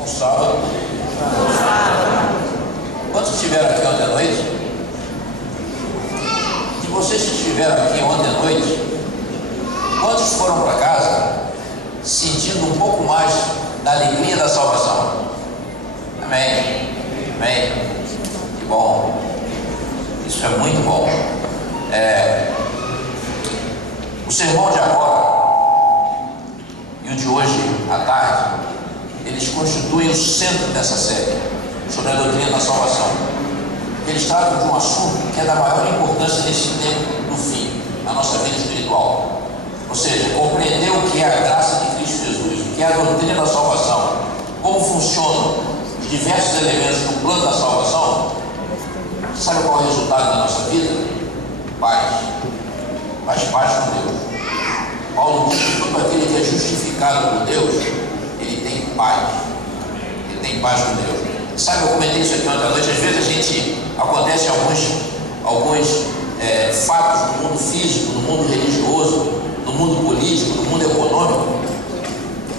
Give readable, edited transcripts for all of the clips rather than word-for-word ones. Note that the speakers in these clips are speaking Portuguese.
Bom sábado. Quantos estiveram aqui ontem à noite? De vocês que estiveram aqui ontem à noite, quantos foram para casa sentindo um pouco mais da alegria da salvação? Amém? Amém? Que bom. Isso é muito bom. O sermão de agora e o de hoje à tarde, eles constituem o centro dessa série sobre a doutrina da salvação. Eles tratam de um assunto que é da maior importância nesse tempo do fim, na nossa vida espiritual. Ou seja, compreender o que é a graça de Cristo Jesus, o que é a doutrina da salvação, como funcionam os diversos elementos do plano da salvação. Sabe qual é o resultado da nossa vida? Paz. Paz com Deus. Paulo diz que todo aquele que é justificado por Deus, ele tem paz. Ele tem paz com Deus. Sabe, eu comentei isso aqui ontem à noite. Às vezes acontece alguns fatos no mundo físico, no mundo religioso, no mundo político, no mundo econômico,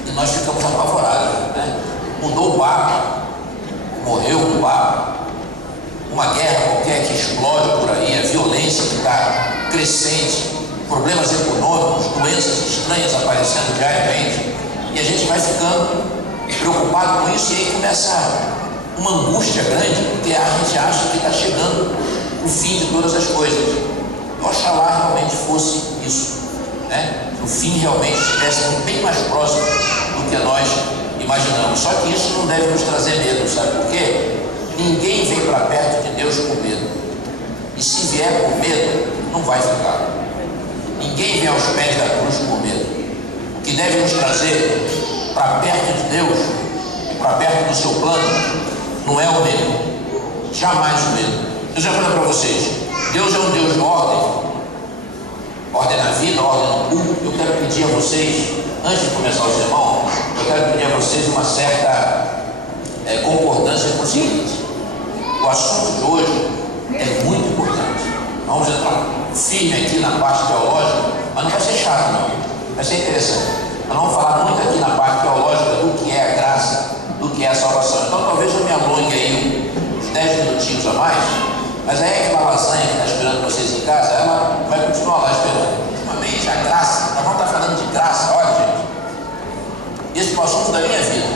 e nós ficamos apavorados, né? Mudou o Papa, morreu o Papa, uma guerra qualquer que explode por aí, a violência que está crescente, problemas econômicos, doenças estranhas aparecendo diariamente, e a gente vai ficando preocupado com isso, e aí começa uma angústia grande, porque a gente acha que está chegando o fim de todas as coisas. Oxalá realmente fosse isso, né? Que o fim realmente estivesse bem mais próximo do que nós imaginamos. Só que isso não deve nos trazer medo, sabe por quê? Ninguém vem para perto de Deus com medo, e se vier com medo, não vai ficar. Ninguém vem aos pés da cruz com medo. O que deve nos trazer para perto de Deus e para perto do seu plano não é o medo, jamais o medo. Eu já falei para vocês, Deus é um Deus de ordem na vida, ordem no culto. Eu quero pedir a vocês, antes de começar o sermão, eu quero pedir a vocês uma certa concordância com o seguinte: o assunto de hoje é muito importante. Vamos entrar firme aqui na parte teológica, mas não vai ser chato não, vai ser interessante. Nós vamos falar muito aqui na parte teológica do que é a graça, do que é a salvação. Então talvez eu me alongue aí uns 10 minutinhos a mais, mas aí aquela lasanha que está esperando vocês em casa, ela vai continuar lá esperando. Ultimamente a graça, nós vamos estar falando de graça. Olha, gente, esse é o assunto da minha vida.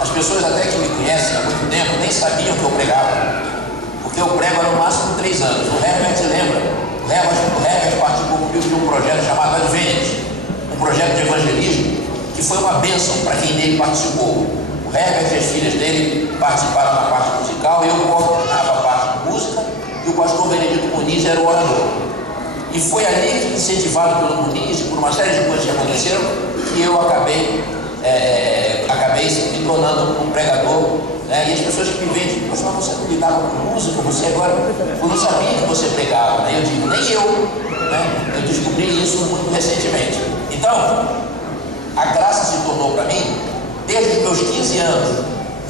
As pessoas até que me conhecem há muito tempo nem sabiam que eu pregava, porque eu prego há no máximo 3 anos. O Herbert lembra, o Herbert participou comigo de um projeto chamado Advent, um projeto de evangelismo que foi uma bênção para quem dele participou. O Herbert e as filhas dele participaram da parte musical, eu coordenava a parte de música e o pastor Benedito Muniz era o orador. E foi ali, incentivado pelo Muniz e por uma série de coisas que aconteceram, que eu acabei me tornando um pregador, né? E as pessoas que me veem, poxa, mas você não lidava com música, você agora, eu não sabia que você pregava, né? Eu digo, nem eu, né? Eu descobri isso muito recentemente. Então, a graça se tornou para mim, desde os meus 15 anos,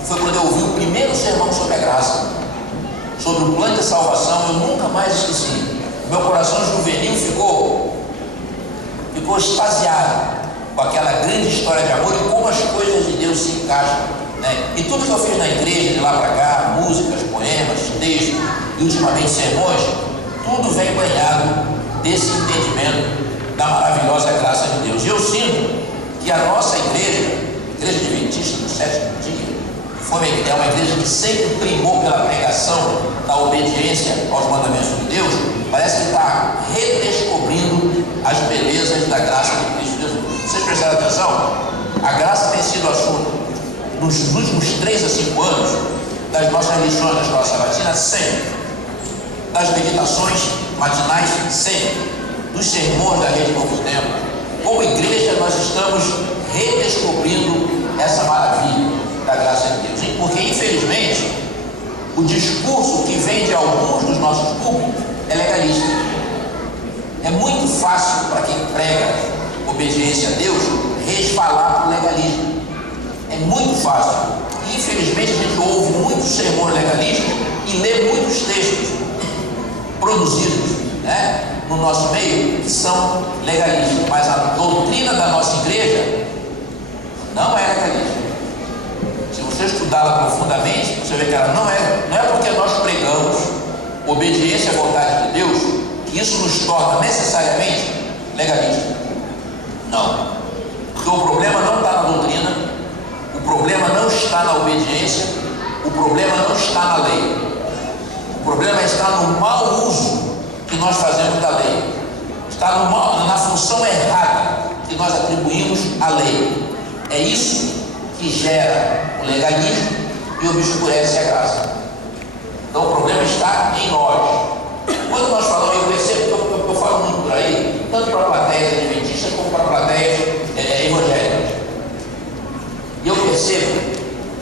foi quando eu ouvi o primeiro sermão sobre a graça, sobre o plano de salvação. Eu nunca mais esqueci. Meu coração juvenil ficou extasiado com aquela grande história de amor e como as coisas de Deus se encaixam, né? E tudo que eu fiz na igreja, de lá para cá, músicas, poemas, textos e ultimamente sermões, tudo vem banhado desse entendimento da maravilhosa graça de Deus. E eu sinto que a nossa igreja adventista do sétimo dia, é uma igreja que sempre primou pela pregação da obediência aos mandamentos de Deus, parece que está redescobrindo as belezas da graça de Cristo Jesus. Vocês prestaram atenção? A graça tem sido assunto nos últimos 3 a 5 anos das nossas lições da escola sabatina, sempre, das meditações matinais, sempre, dos sermões da Rede Novo Tempo. Como igreja, nós estamos redescobrindo essa maravilha da graça de Deus, porque infelizmente o discurso que vem de alguns dos nossos públicos é legalista. É muito fácil para quem prega obediência a Deus resvalar para o legalismo. É muito fácil. E infelizmente a gente ouve muitos sermões legalistas e lê muitos textos produzidos, né, no nosso meio, que são legalistas. Mas a doutrina da nossa igreja não é legalista. você estudá-la profundamente, você vê que ela não é porque nós pregamos obediência à vontade de Deus que isso nos torna necessariamente legalistas. Não. Porque o problema não está na doutrina, o problema não está na obediência, o problema não está na lei. O problema está no mau uso que nós fazemos da lei. Está na função errada que nós atribuímos à lei. É isso que gera o legalismo e obscurece a graça. Então o problema está em nós. Quando nós falamos, eu percebo que eu falo muito por aí, tanto para plateias adventistas como para plateias evangélicas. E eu percebo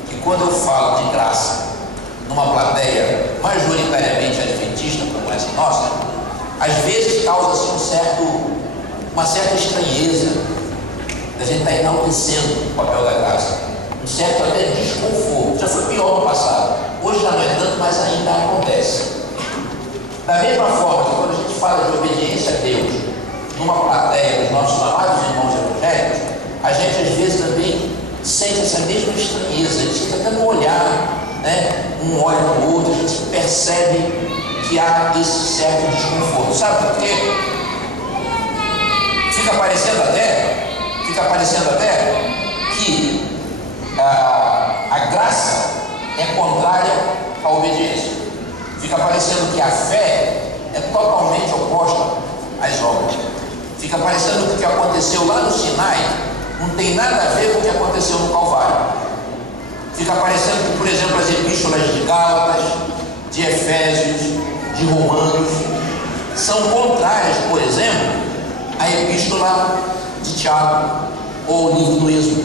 que quando eu falo de graça numa plateia majoritariamente adventista, como essa nossa, às vezes causa-se uma certa estranheza da gente estar enaltecendo o papel da graça, um certo até desconforto. Já foi pior no passado, hoje já não é tanto, mas ainda acontece. Da mesma forma que quando a gente fala de obediência a Deus numa plateia dos nossos amados irmãos evangélicos, a gente às vezes também sente essa mesma estranheza, a gente fica até no olhar, né? Um olha para o outro, a gente percebe que há esse certo desconforto. Sabe por quê? Fica parecendo até que a graça é contrária à obediência. Fica parecendo que a fé é totalmente oposta às obras. Fica parecendo que o que aconteceu lá no Sinai não tem nada a ver com o que aconteceu no Calvário. Fica parecendo que, por exemplo, as epístolas de Gálatas, de Efésios, de Romanos, são contrárias, por exemplo, à epístola de Tiago ou o livro do Êxodo.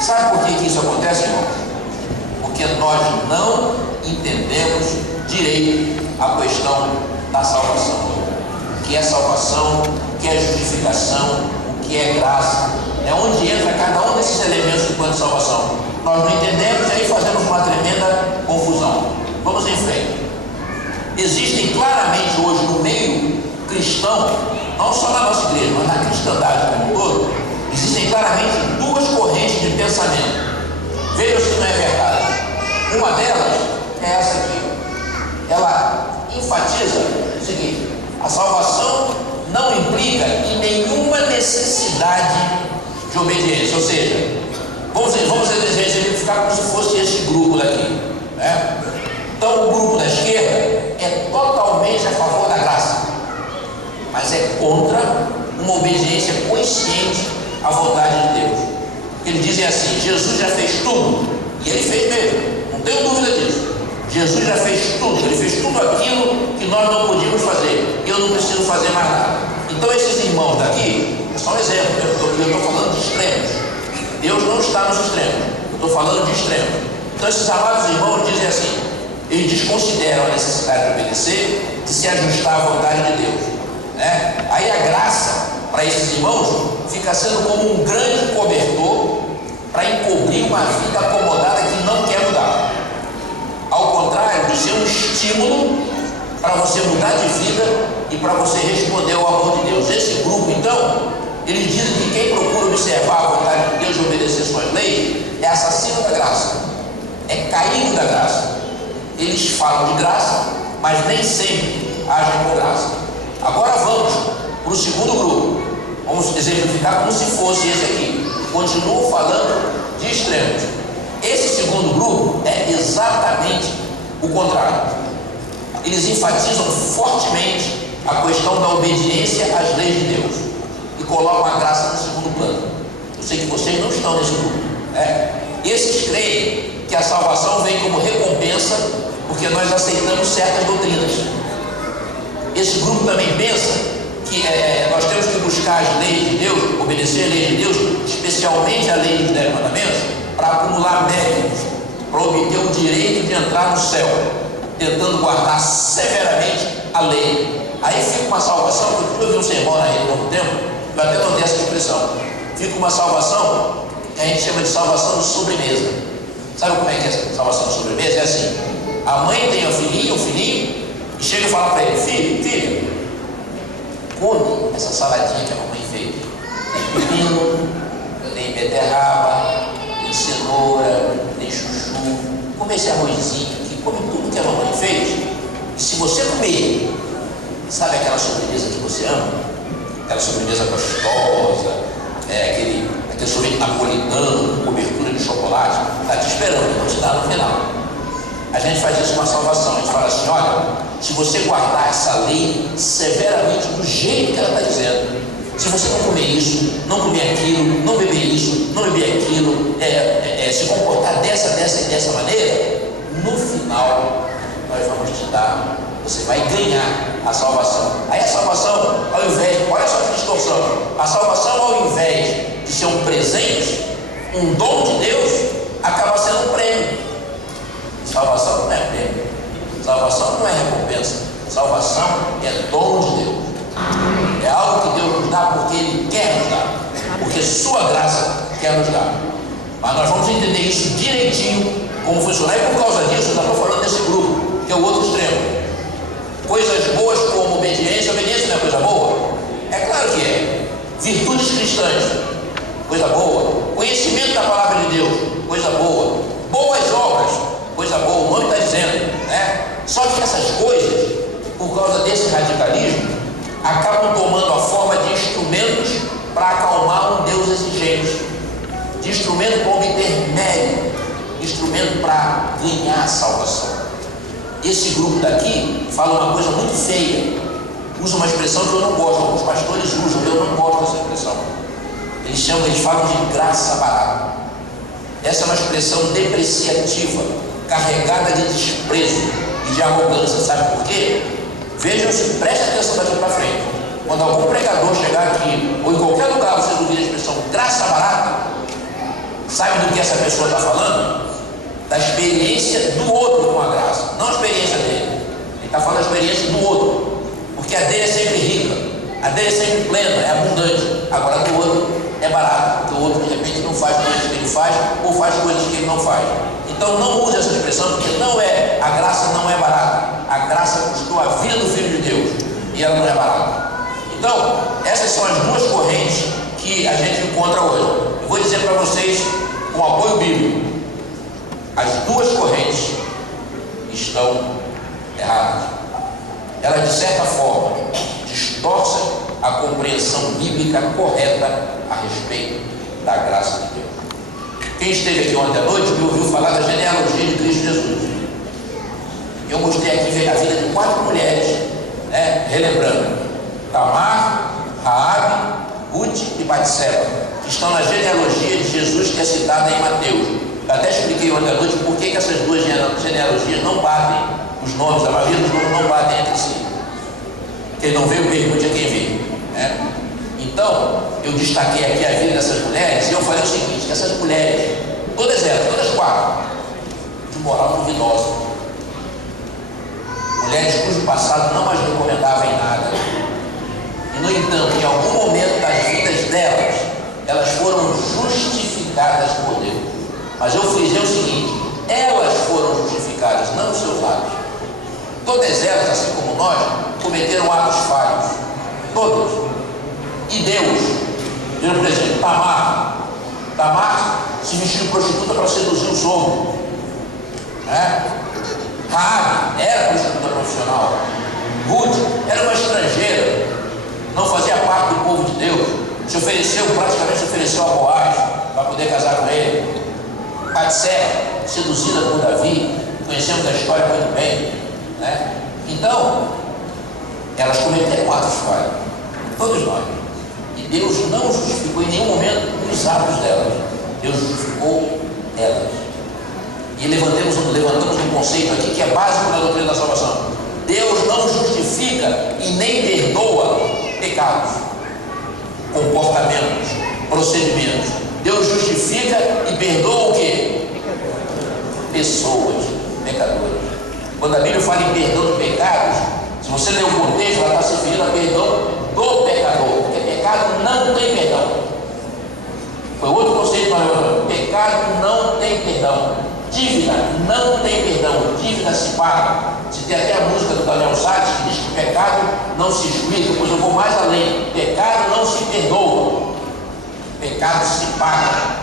Sabe por que isso acontece, irmãos? Porque nós não entendemos direito a questão da salvação. O que é salvação, o que é justificação, o que é graça, é onde entra cada um desses elementos do plano de salvação. Nós não entendemos e aí fazemos uma tremenda confusão. Vamos em frente. Existem claramente hoje no meio cristão, não só na nossa igreja, mas na cristandade como um todo, existem claramente duas correntes de pensamento. Vejam se não é verdade. Uma delas é essa aqui. Ela enfatiza o seguinte: a salvação não implica em nenhuma necessidade de obediência. Ou seja, vamos exemplificar como se fosse esse grupo daqui, né? Então o grupo da esquerda é totalmente a favor da graça, mas é contra uma obediência consciente à vontade de Deus. Eles dizem assim: Jesus já fez tudo, e ele fez mesmo, não tenho dúvida disso. Jesus já fez tudo, ele fez tudo aquilo que nós não podíamos fazer, e eu não preciso fazer mais nada. Então esses irmãos daqui, é só um exemplo, eu estou falando de extremos. Deus não está nos extremos, eu estou falando de extremos. Então esses amados irmãos dizem assim, eles desconsideram a necessidade de obedecer, de se ajustar à vontade de Deus, né? Aí a graça para esses irmãos fica sendo como um grande cobertor para encobrir uma vida acomodada que não quer mudar, ao contrário de ser um estímulo para você mudar de vida e para você responder ao amor de Deus. Esse grupo, então, eles dizem que quem procura observar a vontade de Deus e obedecer suas leis é assassino da graça, é caído da graça. Eles falam de graça, mas nem sempre agem com graça. Agora vamos para o segundo grupo. Vamos exemplificar como se fosse esse aqui. Continuo falando de extremos. Esse segundo grupo é exatamente o contrário. Eles enfatizam fortemente a questão da obediência às leis de Deus e colocam a graça no segundo plano. Eu sei que vocês não estão nesse grupo, né? Esses creem que a salvação vem como recompensa porque nós aceitamos certas doutrinas. Esse grupo também pensa que nós temos que buscar as leis de Deus, obedecer a lei de Deus, especialmente a lei dos 10 mandamentos, para acumular méritos, para obter o direito de entrar no céu, tentando guardar severamente a lei. Aí fica uma salvação, eu vi um sermão na rede há pouco tempo, eu até notei essa expressão, fica uma salvação que a gente chama de salvação de sobremesa. Sabe como é que é essa salvação de sobremesa? É assim, a mãe tem um filhinho, e chega e fala para ele: filho, come essa saladinha que a mamãe fez. Tem pepino, tem beterraba, tem cenoura, tem come esse arrozinho aqui, come tudo que a mamãe fez. E se você comer, sabe aquela sobremesa que você ama? Aquela sobremesa gostosa, aquele sorvete napolitano com cobertura de chocolate, está te esperando, não te dá no final. A gente faz isso com a salvação. A gente fala assim: olha, se você guardar essa lei severamente do jeito que ela está dizendo, se você não comer isso, não comer aquilo, não beber isso, não beber aquilo, se comportar dessa e dessa maneira, no final nós vamos te dar, você vai ganhar a salvação. Aí a salvação, ao invés, olha só que distorção, a salvação, ao invés de ser um presente, um dom de Deus, acaba sendo um prêmio. Salvação não é prêmio, salvação não é recompensa, salvação é dom de Deus. É algo que Deus nos dá porque Ele quer nos dar, porque Sua graça quer nos dar. Mas nós vamos entender isso direitinho, como funciona. E por causa disso, eu já estou falando desse grupo, que é o outro extremo. Coisas boas como obediência não é coisa boa? É claro que é. Virtudes cristãs, coisa boa. Conhecimento da palavra de Deus, coisa boa. Boas obras, coisa boa, o nome está dizendo, né? Só que essas coisas, por causa desse radicalismo, acabam tomando a forma de instrumentos para acalmar um Deus exigente, de instrumento para obter mérito, instrumento para ganhar a salvação. Esse grupo daqui fala uma coisa muito feia, usa uma expressão que eu não gosto, alguns pastores usam, eu não gosto dessa expressão. Eles falam de graça barata. Essa é uma expressão depreciativa, carregada de desprezo e de arrogância. Sabe por quê? Vejam, se preste atenção daqui para frente. Quando algum pregador chegar aqui, ou em qualquer lugar você ouvir a expressão graça barata, sabe do que essa pessoa está falando? Da experiência do outro com a graça, não a experiência dele. Ele está falando da experiência do outro, porque a dele é sempre rica, a dele é sempre plena, é abundante. Agora a do outro é barato, porque o outro de repente não faz coisas que ele faz, ou faz coisas que ele não faz. Então não use essa expressão, porque a graça não é barata. A graça custou a vida do Filho de Deus, e ela não é barata. Então, essas são as duas correntes que a gente encontra hoje. Eu vou dizer para vocês, com apoio bíblico, as duas correntes estão erradas. Elas, de certa forma, distorcem a compreensão bíblica correta a respeito da graça de Deus. Quem esteve aqui ontem à noite me ouviu falar da genealogia de Cristo Jesus. Eu mostrei aqui a vida de 4 mulheres, né? Relembrando: Tamar, Raabe, Ruth e Batseba, que estão na genealogia de Jesus, que é citada em Mateus. Eu até expliquei ontem à noite por que essas duas genealogias não batem, os nomes, a maioria dos nomes não batem entre si. Quem não veio, pergunte a quem veio, né? Então, eu destaquei aqui a vida dessas mulheres e eu falei o seguinte: que essas mulheres, todas elas, todas 4, de moral duvidosa, mulheres cujo passado não as recomendava em nada, e no entanto, em algum momento das vidas delas, elas foram justificadas por Deus. Mas eu frisei o seguinte: elas foram justificadas, não os seus atos. Todas elas, assim como nós, cometeram atos falhos, todas. E Deus, por exemplo, Tamar se vestiu de prostituta para seduzir o sogro, né? Raabe era prostituta profissional. Ruth era uma estrangeira, não fazia parte do povo de Deus, praticamente se ofereceu a Boaz para poder casar com ele. Batseba, seduzida por Davi, conhecemos a história muito bem, né? Então, elas cometeram atos falhos, todos nós. E Deus não justificou em nenhum momento os atos delas, Deus justificou elas. E levantamos um conceito aqui que é básico na doutrina da salvação: Deus não justifica e nem perdoa pecados, comportamentos, procedimentos. Deus justifica e perdoa o quê? Pessoas, pecadores. Quando a Bíblia fala em perdão de pecados, se você ler o contexto, ela está se referindo a perdão do pecador, porque pecado não tem perdão. Foi outro conceito que nós falamos: pecado não tem perdão. Dívida não tem perdão, dívida se paga. Se tem até a música do Daniel Salles que diz que pecado não se explica, pois eu vou mais além: pecado não se perdoa, pecado se paga.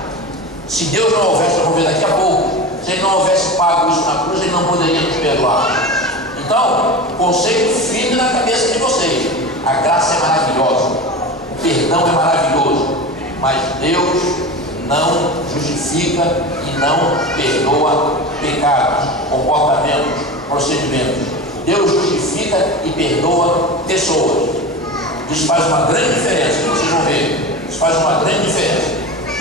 Se Deus não houvesse, vamos ver daqui a pouco, Se ele não houvesse pago isso na cruz, ele não poderia nos perdoar. Então, conceito firme na cabeça de vocês. A graça é maravilhosa, o perdão é maravilhoso, mas Deus não justifica e não perdoa pecados, comportamentos, procedimentos. Deus justifica e perdoa pessoas. Isso faz uma grande diferença, vocês vão ver. Isso faz uma grande diferença.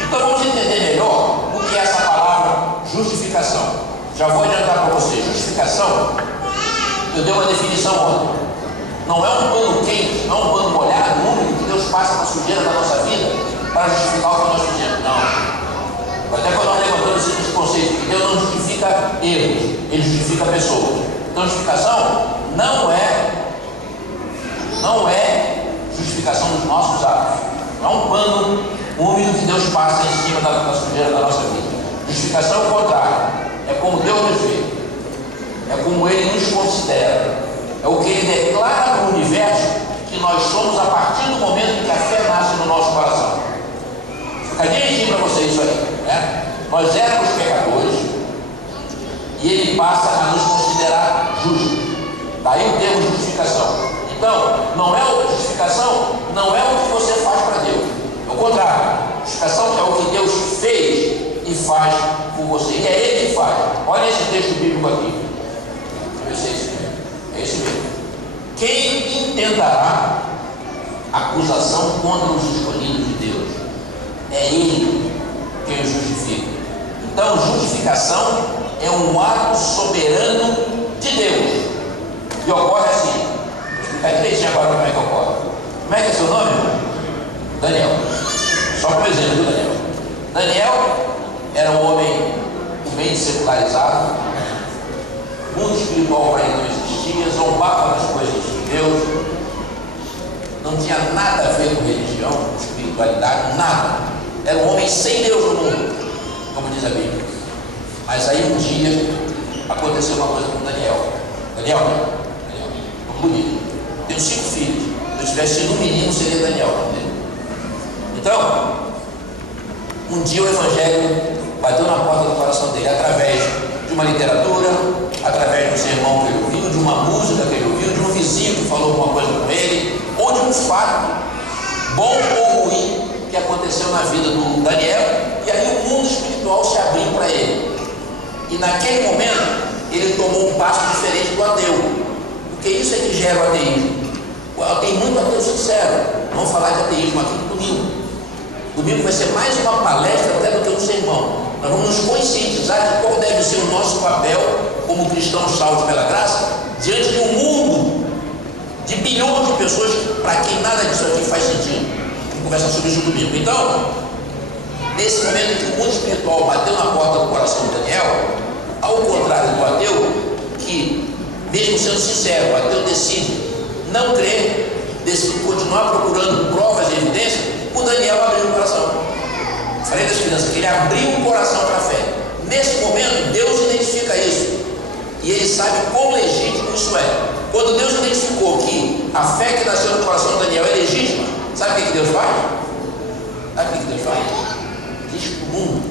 Então vamos entender melhor o que é essa palavra justificação. Já vou adiantar para vocês. Justificação, eu dei uma definição ontem. Não é um pano quente, não é um pano molhado, úmido, que Deus passa na sujeira da nossa vida para justificar o que nós fizemos. Não. Até quando nós levantamos esse conceito, que Deus não justifica erros, Ele justifica pessoas. Então justificação não é justificação dos nossos atos. Não é um pano úmido que Deus passa em cima da sujeira da nossa vida. Justificação é o contrário. É como Deus nos vê. É como Ele nos considera. É o que Ele declara no universo que nós somos a partir do momento em que a fé nasce no nosso coração. Fica direitinho para vocês isso aí, né? Nós éramos pecadores e Ele passa a nos considerar justos. Daí o termo justificação. Então, justificação não é o que você faz para Deus. É o contrário. Justificação é o que Deus fez e faz por você. E é Ele que faz. Olha esse texto bíblico aqui. Deixa eu ver se é isso mesmo. É isso mesmo. Quem intentará acusação contra os escolhidos de Deus? É Ele quem os justifica. Então, justificação é um ato soberano de Deus. E ocorre assim. Vou explicar direitinho agora como é que ocorre. Como é que é seu nome, irmão? Daniel. Só como exemplo, Daniel. Daniel era um homem meio secularizado, o mundo espiritual para ele não existia, zombava das coisas de Deus, não tinha nada a ver com religião, com espiritualidade, nada. Era um homem sem Deus no mundo, como diz a Bíblia. Mas aí um dia aconteceu uma coisa com Daniel. Daniel, muito bonito. Tenho 5 filhos. Se eu tivesse sido um menino, seria Daniel. Então, um dia o Evangelho bateu na porta do coração dele através de uma literatura, através de um sermão que ele ouviu, de uma música que ele ouviu, de um vizinho que falou alguma coisa com ele, ou de um fato, bom ou ruim, que aconteceu na vida do Daniel, e aí o mundo espiritual se abriu para ele. E naquele momento, ele tomou um passo diferente do ateu, porque isso é que gera o ateísmo. Tem muito ateu sincero. Vamos falar de ateísmo aqui no domingo. Domingo vai ser mais uma palestra até do que um sermão. Nós vamos nos conscientizar de qual deve ser o nosso papel como cristãos salvos pela graça diante de um mundo de bilhões de pessoas para quem nada disso aqui faz sentido. Vamos conversar sobre isso no domingo. Então, nesse momento em que o mundo espiritual bateu na porta do coração de Daniel, ao contrário do ateu, que mesmo sendo sincero, o ateu decide não crer, decide continuar procurando provas e evidências, o Daniel abriu o coração. Falei das crianças que ele abriu o coração para a fé. Nesse momento, Deus identifica isso. E ele sabe quão legítimo isso é. Quando Deus identificou que a fé que nasceu no coração de Daniel é legítima, sabe o que Deus faz? Sabe o que Deus faz? Diz para o mundo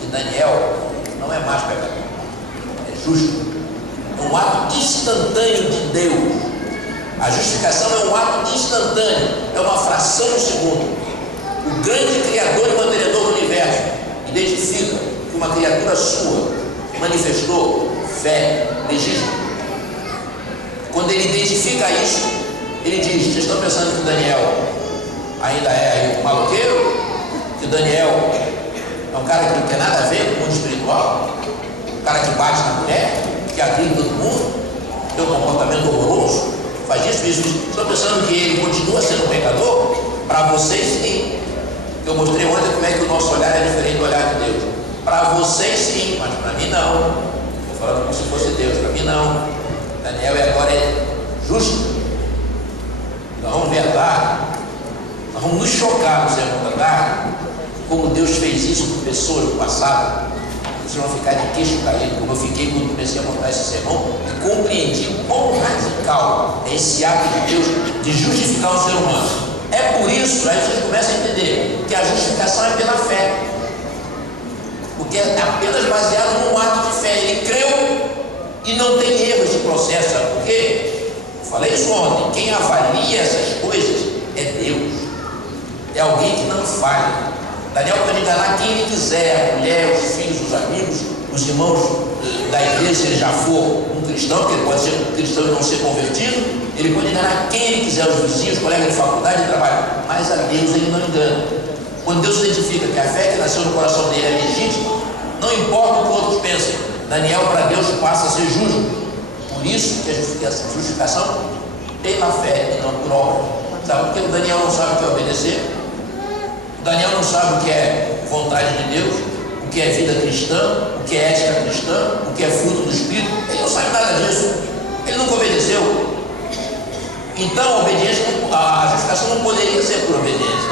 que Daniel não é mais pecador. É justo. É um ato instantâneo de Deus. A justificação é um ato instantâneo. É uma fração de segundo. O grande Criador e mantenedor do universo identifica que uma criatura sua manifestou fé legítima. Quando ele identifica isso, ele diz: vocês estão pensando que o Daniel ainda é um maloqueiro? Que o Daniel é um cara que não tem nada a ver com o mundo espiritual? Um cara que bate na mulher, que agride todo mundo, tem um comportamento horroroso, faz isso, isso. Estão pensando que ele continua sendo um pecador? Para vocês, sim. Eu mostrei ontem como é que o nosso olhar é diferente do olhar de Deus. Para vocês sim, mas para mim não. Estou falando como se fosse Deus, para mim não. Daniel agora é justo. Nós vamos ver a tarde, nós vamos nos chocar no sermão da tarde, como Deus fez isso com pessoas do passado. Vocês vão ficar de queixo caído, como eu fiquei quando comecei a montar esse sermão, e compreendi o quão radical é esse ato de Deus de justificar o ser humano. É por isso, aí vocês começam a entender que a justificação é pela fé. Porque que é apenas baseado num ato de fé. Ele creu e não tem erro esse processo. Sabe por quê? Eu falei isso ontem. Quem avalia essas coisas é Deus. É alguém que não falha. Daniel pode enganar quem ele quiser, a mulher, os filhos, os amigos, os irmãos da igreja, se ele já for um cristão, porque ele pode ser um cristão e não ser convertido. Ele pode enganar quem ele quiser, os vizinhos, os colegas de faculdade, de trabalho, mas a Deus ele não engana. Quando Deus identifica que a fé que nasceu no coração dele é legítima, não importa o que outros pensem, Daniel para Deus passa a ser justo. Por isso que a justificação pela fé e não por obra. Sabe por que o Daniel não sabe o que é obedecer? O Daniel não sabe o que é vontade de Deus, o que é vida cristã, o que é ética cristã, o que é fruto do Espírito. Ele não sabe nada disso. Ele nunca obedeceu. Então a obediência, a justificação não poderia ser por obediência.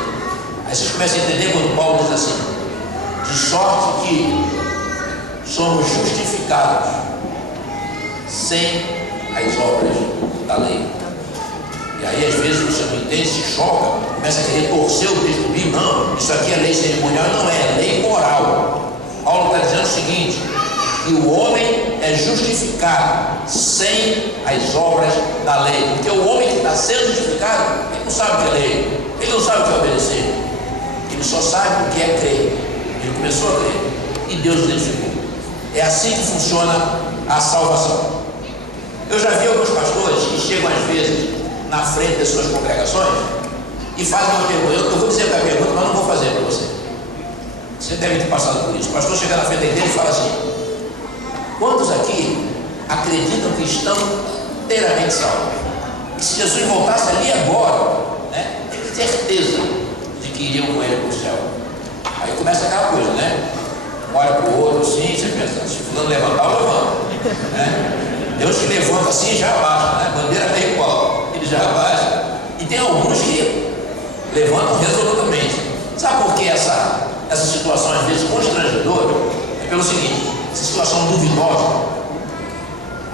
Aí vocês começam a entender quando Paulo diz assim: de sorte que somos justificados sem as obras da lei. E aí às vezes você não entende, se choca, começa a querer torcer o texto bíblico. Não, isso aqui é lei cerimonial, não é lei moral. Paulo está dizendo o seguinte: que o homem é justificado sem as obras da lei. Porque o homem que está sendo justificado, ele não sabe o que é lei, ele não sabe o que é obedecer, ele só sabe o que é crer. Ele começou a crer e Deus identificou. É assim que funciona a salvação. Eu já vi alguns pastores que chegam às vezes na frente das suas congregações e fazem uma pergunta. Eu vou dizer a pergunta, mas não vou fazer para você. Você deve ter passado por isso. O pastor chega na frente da igreja e fala assim: quantos aqui acreditam que estão inteiramente salvos? E se Jesus voltasse ali agora, né, tem certeza de que iriam com ele para o céu. Aí começa aquela coisa, né? Um olha para o outro assim, você pensa, se fulano levantar, eu levanto, né? Deus que levanta assim já abaixa, né? Bandeira meio qual, ele já abaixa. E tem alguns que levantam resolutamente. Sabe por que essa situação às vezes constrangedora? É pelo seguinte: essa situação duvidosa.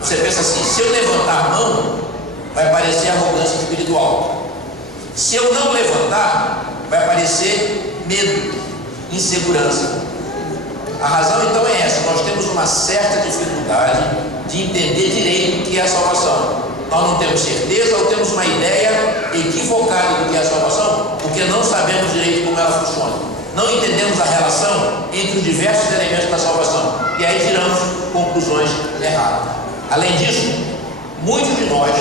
Você pensa assim: se eu levantar a mão, vai aparecer arrogância espiritual. Se eu não levantar, vai aparecer medo, insegurança. A razão então é essa: nós temos uma certa dificuldade de entender direito o que é a salvação. Nós não temos certeza ou temos uma ideia equivocada do que é a salvação, porque não sabemos direito como ela funciona. Não entendemos a relação entre os diversos elementos da salvação e aí tiramos conclusões erradas. Além disso, muitos de nós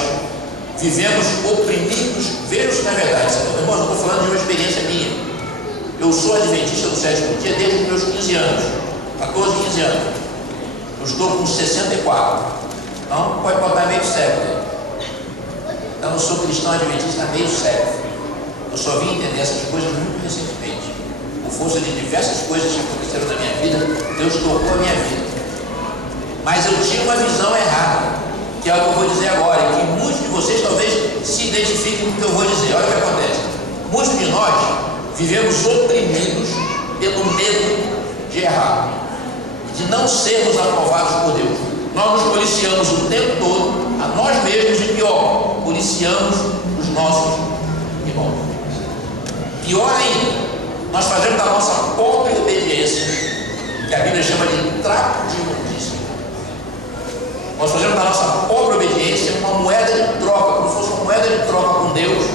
vivemos oprimidos. Vejam se não é verdade. Irmãos, eu estou falando de uma experiência minha. Eu sou adventista do sétimo dia desde os meus 15 anos, 14, 15 anos. Eu estou com 64. Então pode botar meio século. Então eu sou cristão adventista há meio século. Eu só vim entender essas coisas muito recentemente. Por força de diversas coisas que aconteceram na minha vida, Deus tocou a minha vida. Mas eu tinha uma visão errada, que é o que eu vou dizer agora, e que muitos de vocês talvez se identifiquem com o que eu vou dizer. Olha o que acontece. Muitos de nós vivemos oprimidos pelo medo de errar, de não sermos aprovados por Deus. Nós nos policiamos o tempo todo, a nós mesmos, e pior, policiamos os nossos irmãos. Pior ainda, nós fazemos da nossa própria obediência, que a Bíblia chama de trapo de imundícia. Nós fazemos da nossa própria obediência uma moeda de troca, como se fosse uma moeda de troca com Deus,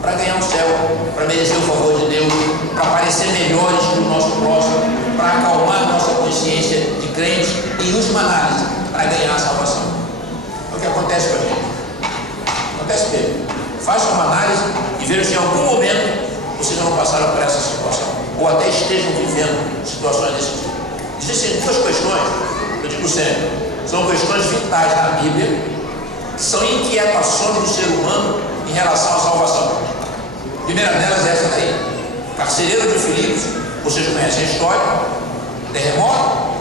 para ganhar o céu, para merecer o favor de Deus, para parecer melhores que o nosso próximo, para acalmar nossa consciência de crentes e, em última análise, para ganhar a salvação. É o que acontece com a gente. Acontece mesmo. Faça uma análise e veja se em algum momento vocês não passaram por essa situação, ou até estejam vivendo situações desse tipo. Existem duas questões, eu digo sempre, são questões vitais na Bíblia, que são inquietações do ser humano em relação à salvação. A primeira delas é essa daí. Carcereiro de Filipos, vocês conhecem a história, terremoto,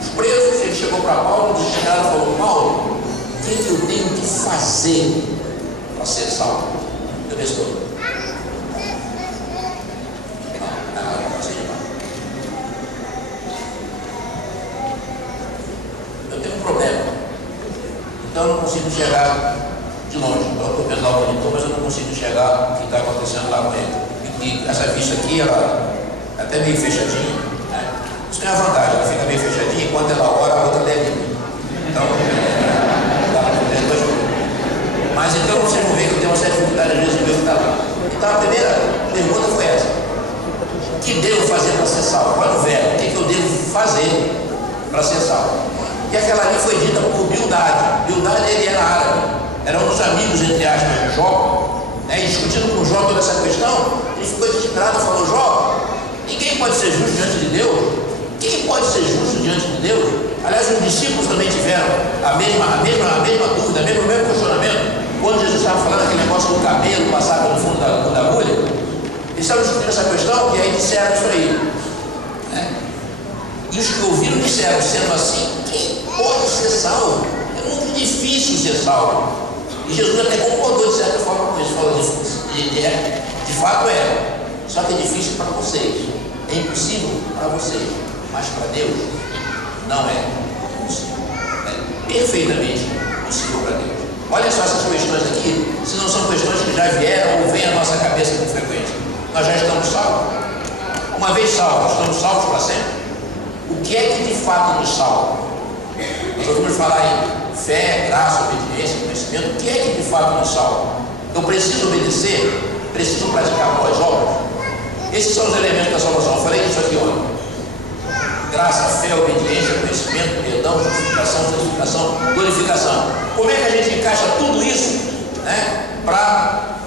os presos. Ele chegou para Paulo, o general falou: Paulo, o que eu tenho que fazer para ser salvo? Eu respondo: eu tenho um problema, então eu não consigo enxergar de longe. Eu estou vendo lá o monitor, mas eu não consigo enxergar o que está acontecendo lá com ele. E essa vista aqui, ela é até meio fechadinha, né? Isso tem uma vantagem, ela fica meio fechadinha, enquanto ela ora, a outra lê a Bíblia. Então, dá para fazer duas coisas. Mas então vocês vão ver que eu tenho uma certa dificuldade às vezes em ver o que está lá. Então a primeira pergunta foi essa: o que devo fazer para ser salvo? Olha o verbo, o que eu devo fazer para ser salvo? E aquela ali foi dita por Bildade. Bildade, ele era árabe, era um dos amigos, entre aspas, de Jó, né? E discutindo com Jó toda essa questão, ele ficou desesperado e falou: Jó, ninguém pode ser justo diante de Deus. Quem pode ser justo diante de Deus? Aliás, os discípulos também tiveram a mesma dúvida, o mesmo questionamento. Quando Jesus estava falando aquele negócio do cabelo passar pelo fundo da agulha, eles estavam discutindo essa questão e aí disseram isso aí, né? E os que ouviram disseram: sendo assim, quem pode ser salvo? É muito difícil ser salvo. E Jesus até concordou de certa forma com isso, falou: de fato é, só que é difícil para vocês, é impossível para vocês, mas para Deus não é possível, é perfeitamente possível para Deus. Olha só essas questões aqui, se não são questões que já vieram ou vêm à nossa cabeça com frequência. Nós já estamos salvos. Uma vez salvos, estamos salvos para sempre. O que é que de fato nos salva? Nós ouvimos falar em fé, graça, obediência, conhecimento. O que é que de fato nos salva? Eu preciso obedecer, preciso praticar boas obras. Esses são os elementos da salvação. Eu falei isso aqui ontem. Graça, fé, obediência, conhecimento, perdão, justificação, santificação, glorificação. Como é que a gente encaixa tudo isso, né, para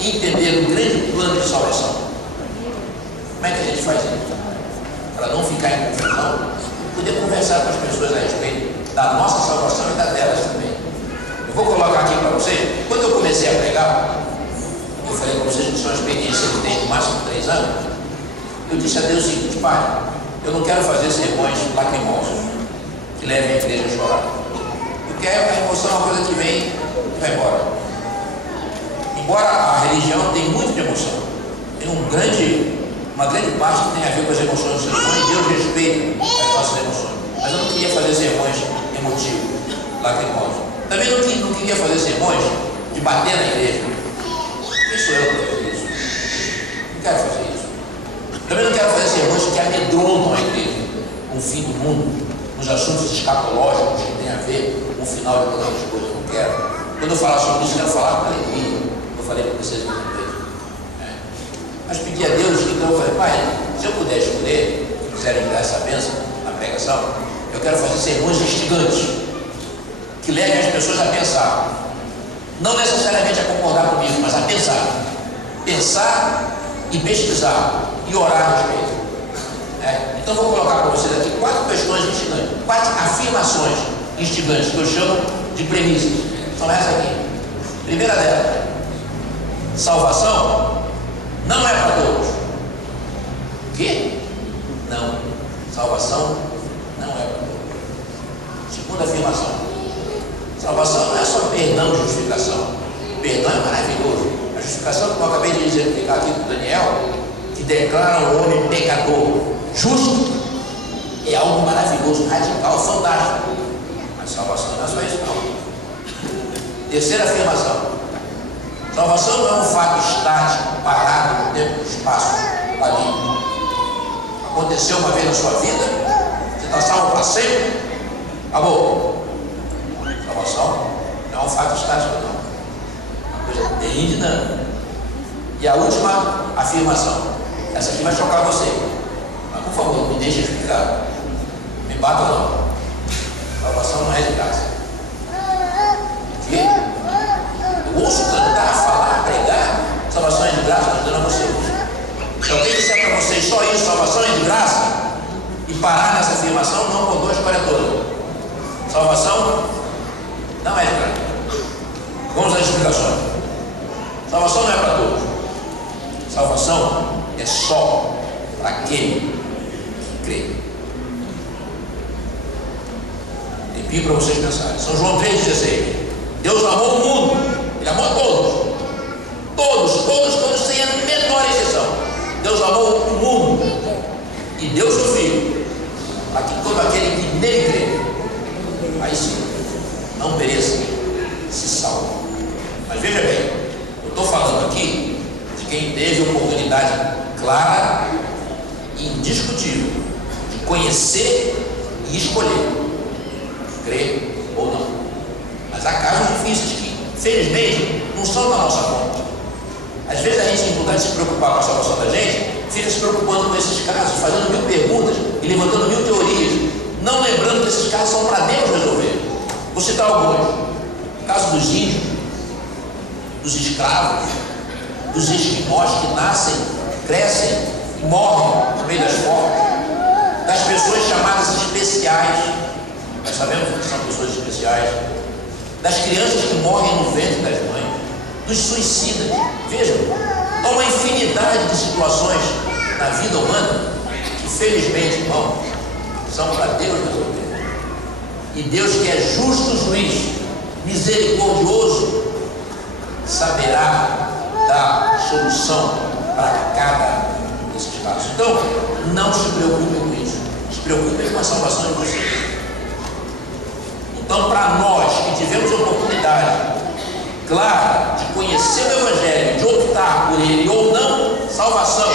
entender o grande plano de salvação? Como é que a gente faz isso? Para não ficar em confusão, poder conversar com as pessoas a respeito da nossa salvação e da delas também. Eu vou colocar aqui para vocês. Quando eu comecei a pregar, eu falei para vocês que são uma experiência que tem no máximo 3 anos. Eu disse a Deus o seguinte: Pai, eu não quero fazer sermões lacrimosos que levem a igreja a chorar. Porque a emoção é uma coisa que vem e vai embora. Embora a religião tenha muito de emoção, tem uma grande parte que tem a ver com as emoções do ser humano, e Deus respeita as nossas emoções. Mas eu não queria fazer sermões emotivos, lacrimosos. Também não queria fazer sermões de bater na igreja. Quem sou eu para fazer isso? Não quero fazer isso. Também não quero fazer sermões que amedrontam a igreja com o fim do mundo, nos assuntos escatológicos que tem a ver com o final de todas as coisas. Não quero. Quando eu falar sobre isso, eu quero falar com alegria. Eu falei para vocês muitas vezes. Mas pedi a Deus, então eu falei: Pai, se eu puder escolher, se quiserem me dar essa bênção na pregação, eu quero fazer sermões instigantes, que levem as pessoas a pensar. Não necessariamente a concordar comigo, mas a pensar. Pensar e pesquisar e orar a respeito. Então vou colocar para vocês aqui 4 questões instigantes, 4 afirmações instigantes, que eu chamo de premissas. São essas aqui. Primeira delas: salvação não é para todos. O quê? Não. Salvação não é para todos. Segunda afirmação: salvação não é só perdão e justificação. Perdão é maravilhoso. A justificação, como eu acabei de explicar aqui com Daniel, que declara o homem pecador justo, é algo maravilhoso, radical, fantástico. Mas salvação não é só isso, não. Terceira afirmação: salvação não é um fato estático, parado no tempo e no espaço, ali. Aconteceu uma vez na sua vida, você está salvo para sempre, acabou. Salvação não é um fato estático, não. Uma coisa bem dinâmica. E a última afirmação, essa aqui vai chocar você, mas por favor, me deixe explicar. Me bata não. Salvação não é de graça. Que? Eu ouço cantar, falar, pregar, salvação é de graça, mas dando a vocês. Se alguém disser para vocês só isso, salvação é de graça, e parar nessa afirmação, não contou a história toda. Salvação não é de graça. Vamos às explicações. Salvação não é para todos. Salvação é só para aquele que crê. Tempinho para vocês pensarem. São João 3,16. Deus amou o mundo. Ele amou todos. Todos, sem a menor exceção. Deus amou o mundo e deu seu Filho, para que todo aquele que nele crê, aí sim, não pereça, se salve. Mas veja bem, eu estou falando aqui de quem teve oportunidade clara e indiscutível conhecer e escolher, crer ou não. Mas há casos difíceis que, felizmente, não são da nossa conta. Às vezes a gente, em lugar de se preocupar com a salvação da gente, fica se preocupando com esses casos, fazendo 1000 perguntas e levantando 1000 teorias, não lembrando que esses casos são para Deus resolver. Vou citar alguns: o caso dos índios, dos escravos, dos esquimós que nascem, crescem e morrem no meio das formas, das pessoas chamadas especiais, nós sabemos que são pessoas especiais, das crianças que morrem no ventre das mães, dos suicidas. Vejam, há uma infinidade de situações na vida humana que, felizmente, irmão, são para Deus resolver. E Deus, que é justo juiz, misericordioso, saberá dar solução para cada desses casos. Então, não se preocupem com isso, se preocupem com a salvação de vocês. Então, para nós que tivemos a oportunidade clara de conhecer o Evangelho, de optar por ele ou não, salvação,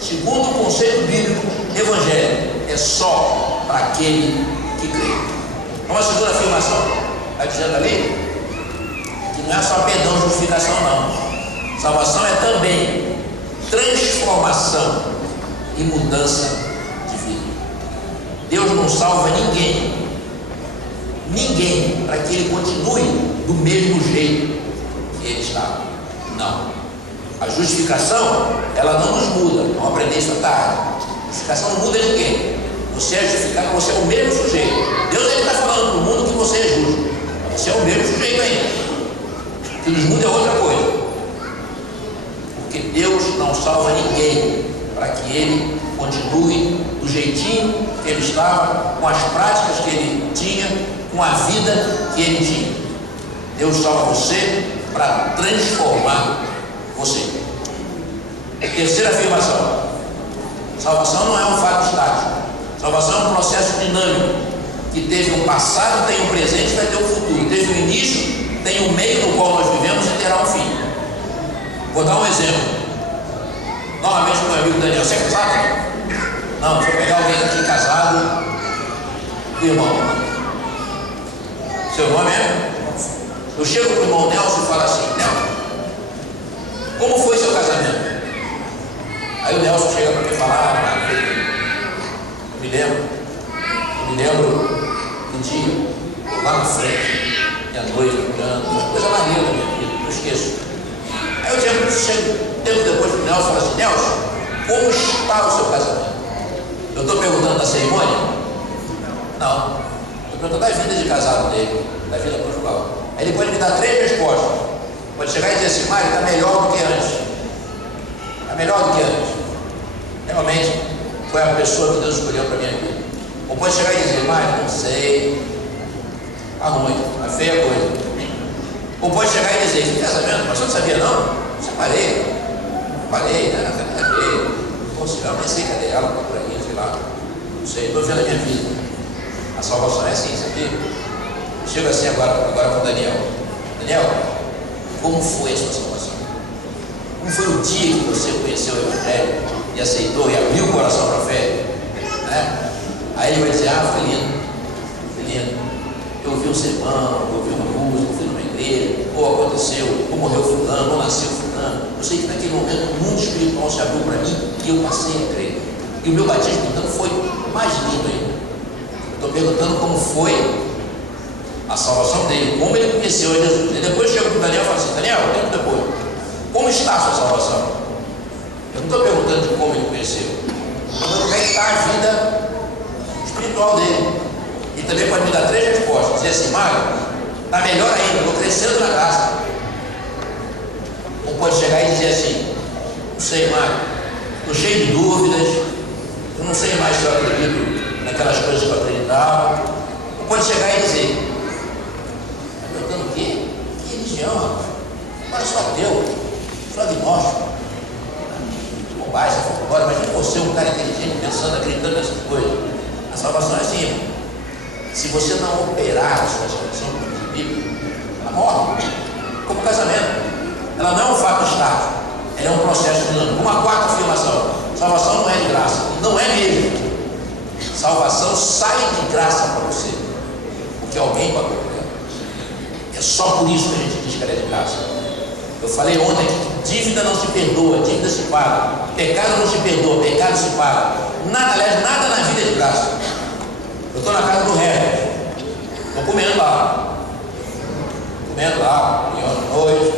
segundo o conceito bíblico, Evangelho é só para aquele que crê. Uma segunda afirmação, está dizendo ali que não é só perdão, justificação, não. Salvação é também transformação e mudança de vida. Deus não salva ninguém para que ele continue do mesmo jeito que ele estava. Não. A justificação, ela não nos muda. Vamos aprender isso à tarde. A justificação não muda ninguém. Você é justificado, você é o mesmo sujeito. Deus está falando para o mundo que você é justo. Você é o mesmo sujeito ainda. O que nos muda é outra coisa. Porque Deus não salva ninguém para que ele continue do jeitinho que ele estava, com as práticas que ele tinha, com a vida que ele tinha. Deus salva você para transformar você. Terceira afirmação: salvação não é um fato estático. Salvação é um processo dinâmico que teve um passado, tem um presente e vai ter um futuro. Teve um início, tem um meio no qual nós vivemos e terá um fim. Vou dar um exemplo. Novamente com o meu amigo Daniel. Você é casado? Não, deixa eu pegar alguém aqui casado. Irmão. Seu nome é? Eu chego para o irmão Nelson e falo assim: Nelson, como foi seu casamento? Aí o Nelson chega para me falar: eu me lembro do dia, lá na frente, e à noite, uma coisa maneira da minha vida, não esqueço. Aí eu chego tempo depois para o Nelson e falo assim: Nelson, como está o seu casamento? Eu estou perguntando da cerimônia? Não. Estou perguntando da vida de casado dele, da vida conjugal. Aí ele pode me dar 3 respostas. Pode chegar e dizer assim: Mário, está melhor do que antes. Está melhor do que antes. Realmente foi a pessoa que Deus escolheu para a minha vida. Ou pode chegar e dizer: Mário, não sei, está ruim, está feia a coisa. Ou pode chegar e dizer: que casamento? Mas você não sabia não? Separei, né? Ou seja, eu pensei, cadê ela? Por aí, sei lá. Não sei, estou vendo a minha vida. A salvação é assim, sabia? Eu chego assim agora com o Daniel. Daniel, como foi a sua salvação? Como foi o dia que você conheceu o Evangelho e aceitou e abriu o coração para a fé? Né? Aí ele vai dizer: foi lindo, foi lindo. Eu ouvi um sermão, eu ouvi uma música, eu fui numa igreja, ou aconteceu, ou morreu fulano, ou nasceu fulano. Eu sei que naquele momento o mundo espiritual se abriu para mim e eu passei a crer. E o meu batismo, então, foi mais lindo ainda. Estou perguntando como foi a salvação dele, como ele conheceu a Jesus. E depois chego para o Daniel e falo assim: Daniel, tempo depois, como está a sua salvação? Eu não estou perguntando de como ele conheceu, estou perguntando como é que está a vida espiritual dele. E também pode me dar 3 respostas. Dizer assim: Mário, está melhor ainda, estou crescendo na graça. Ou pode chegar e dizer assim: não sei, Mário, estou cheio de dúvidas, eu não sei mais se eu acredito naquelas coisas que eu acreditava. Ou pode chegar e dizer: está perguntando o quê? Que religião, rapaz? Agora sou ateu, sou agnóstico. Bobagem, agora imagina você, um cara inteligente, pensando, acreditando nessas coisas. A salvação é assim, irmão. Se você não operar a sua salvação bíblica, ela morre. Como casamento. Ela não é um fato estático, ela é um processo dinâmico. Uma 4ª afirmação: salvação não é de graça. Não é mesmo. salvação sai de graça para você, porque alguém pagou por ela. É só por isso que a gente diz que ela é de graça. Eu falei ontem que dívida não se perdoa, dívida se paga. Pecado não se perdoa, pecado se paga. Nada, aliás, nada na vida é de graça. Eu estou na casa do Herbert, estou comendo lá, amanhã à noite,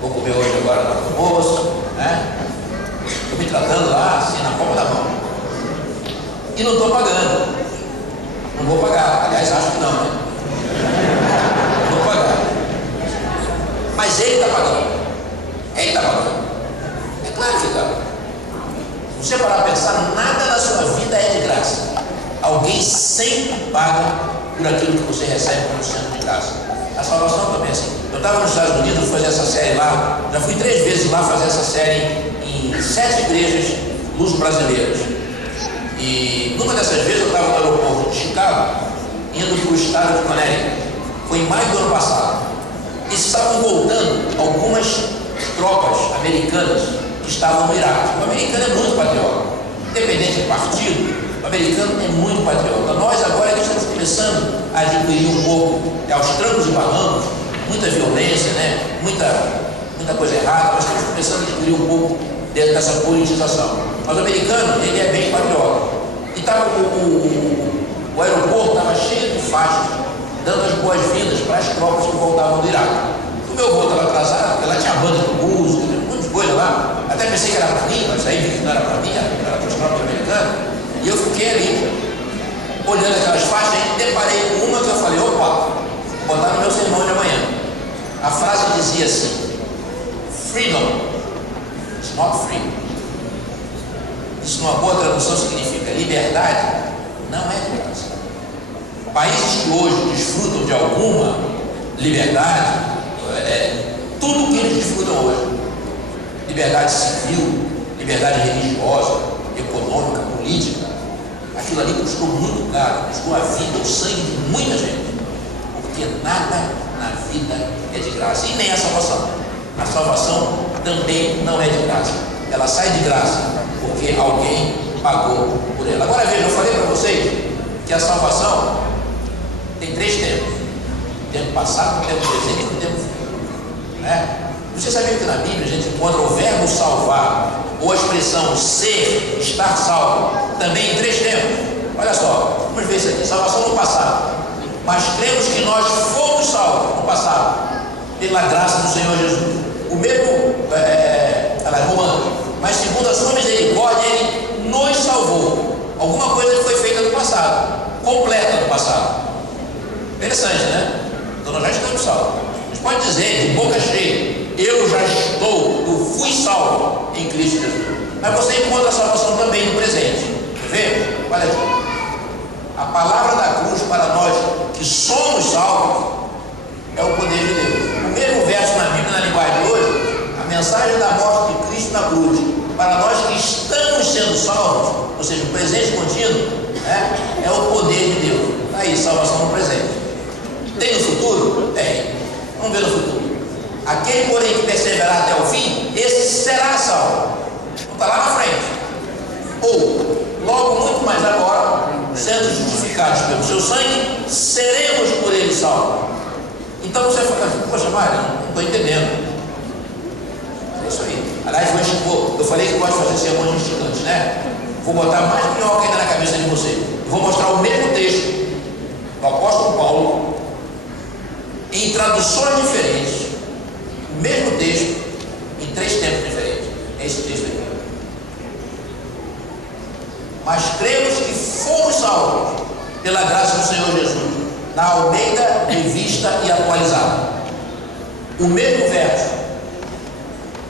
vou comer hoje agora no almoço, né? Estou me tratando lá, assim, na palma da mão. E não estou pagando. Não vou pagar. Aliás, acho que não, né? Não vou pagar. Mas ele está pagando. Ele está pagando. É claro que está. Se você parar para pensar, nada na sua vida é de graça. Alguém sempre paga por aquilo que você recebe como sendo de graça. A salvação também é assim. Eu estava nos Estados Unidos, fui fazer essa série lá. Já fui 3 vezes lá fazer essa série em 7 igrejas luso-brasileiras. E numa dessas vezes eu estava no aeroporto de Chicago, indo para o estado de Connecticut. Foi em maio do ano passado. E estavam voltando algumas tropas americanas que estavam no Iraque. O americano é muito patriota. Independente do partido, o americano é muito patriota. Nós agora que estamos começando a adquirir um pouco, aos trancos e barrancos, muita violência, né? muita coisa errada, mas estamos começando a adquirir um pouco dentro dessa politização. Mas o americano, ele é bem patriota. E tava, o aeroporto estava cheio de faixas, dando as boas-vindas para as tropas que voltavam do Iraque. O meu voo estava atrasado, porque lá tinha banda de música, um monte de coisa lá. Até pensei que era para mim, mas aí vi que não era para mim, era para as tropas americanas. E eu fiquei ali, olhando aquelas faixas, e deparei com uma que eu falei, opa, vou botar no meu sermão de amanhã. A frase dizia assim: freedom is not free. Isso, numa boa tradução, significa liberdade não é de graça. Países que hoje desfrutam de alguma liberdade, tudo que eles desfrutam hoje, liberdade civil, liberdade religiosa, econômica, política, aquilo ali custou muito caro, custou a vida, o sangue de muita gente, porque nada na vida é de graça, e nem a salvação. A salvação também não é de graça, ela sai de graça porque alguém pagou por ela. Agora veja, eu falei para vocês que a salvação tem 3 tempos: tempo passado, tempo presente e tempo futuro, né? Você sabia que na Bíblia a gente encontra o verbo salvar, ou a expressão ser, estar salvo, também em 3 tempos? Olha só, vamos ver isso aqui: salvação no passado. Mas cremos que nós fomos salvos no passado, pela graça do Senhor Jesus. O mesmo, Romano, mas segundo a sua misericórdia, Ele nos salvou. Alguma coisa que foi feita no passado, completa no passado. Interessante, né? Então nós já estamos salvos. A gente pode dizer de boca cheia: eu já estou, eu fui salvo em Cristo Jesus. Mas você encontra a salvação também no presente. Quer ver? Olha aqui. A palavra da cruz para nós que somos salvos é o poder de Deus. O mesmo verso na Bíblia, na linguagem de hoje, a mensagem da morte de Cristo na cruz, para nós que estamos sendo salvos, ou seja, o presente contínuo, né, é o poder de Deus. Aí, salvação no presente. Tem no futuro? Tem. Vamos ver no futuro. Aquele, porém, que perseverar até o fim, esse será salvo. Então está lá na frente. Ou, logo muito mais agora, sendo justificados pelo seu sangue, seremos por ele salvos. Então você fala: poxa, Mário, não estou entendendo. É isso aí. Aliás, eu falei que pode fazer sermões instigantes, né? Vou botar mais minhoca ainda na cabeça de você. Vou mostrar o mesmo texto do apóstolo Paulo, em traduções diferentes, o mesmo texto, em 3 tempos diferentes. É esse texto aqui. Mas cremos que fomos salvos pela graça do Senhor Jesus, na Almeida Revista e Atualizada. O mesmo verso.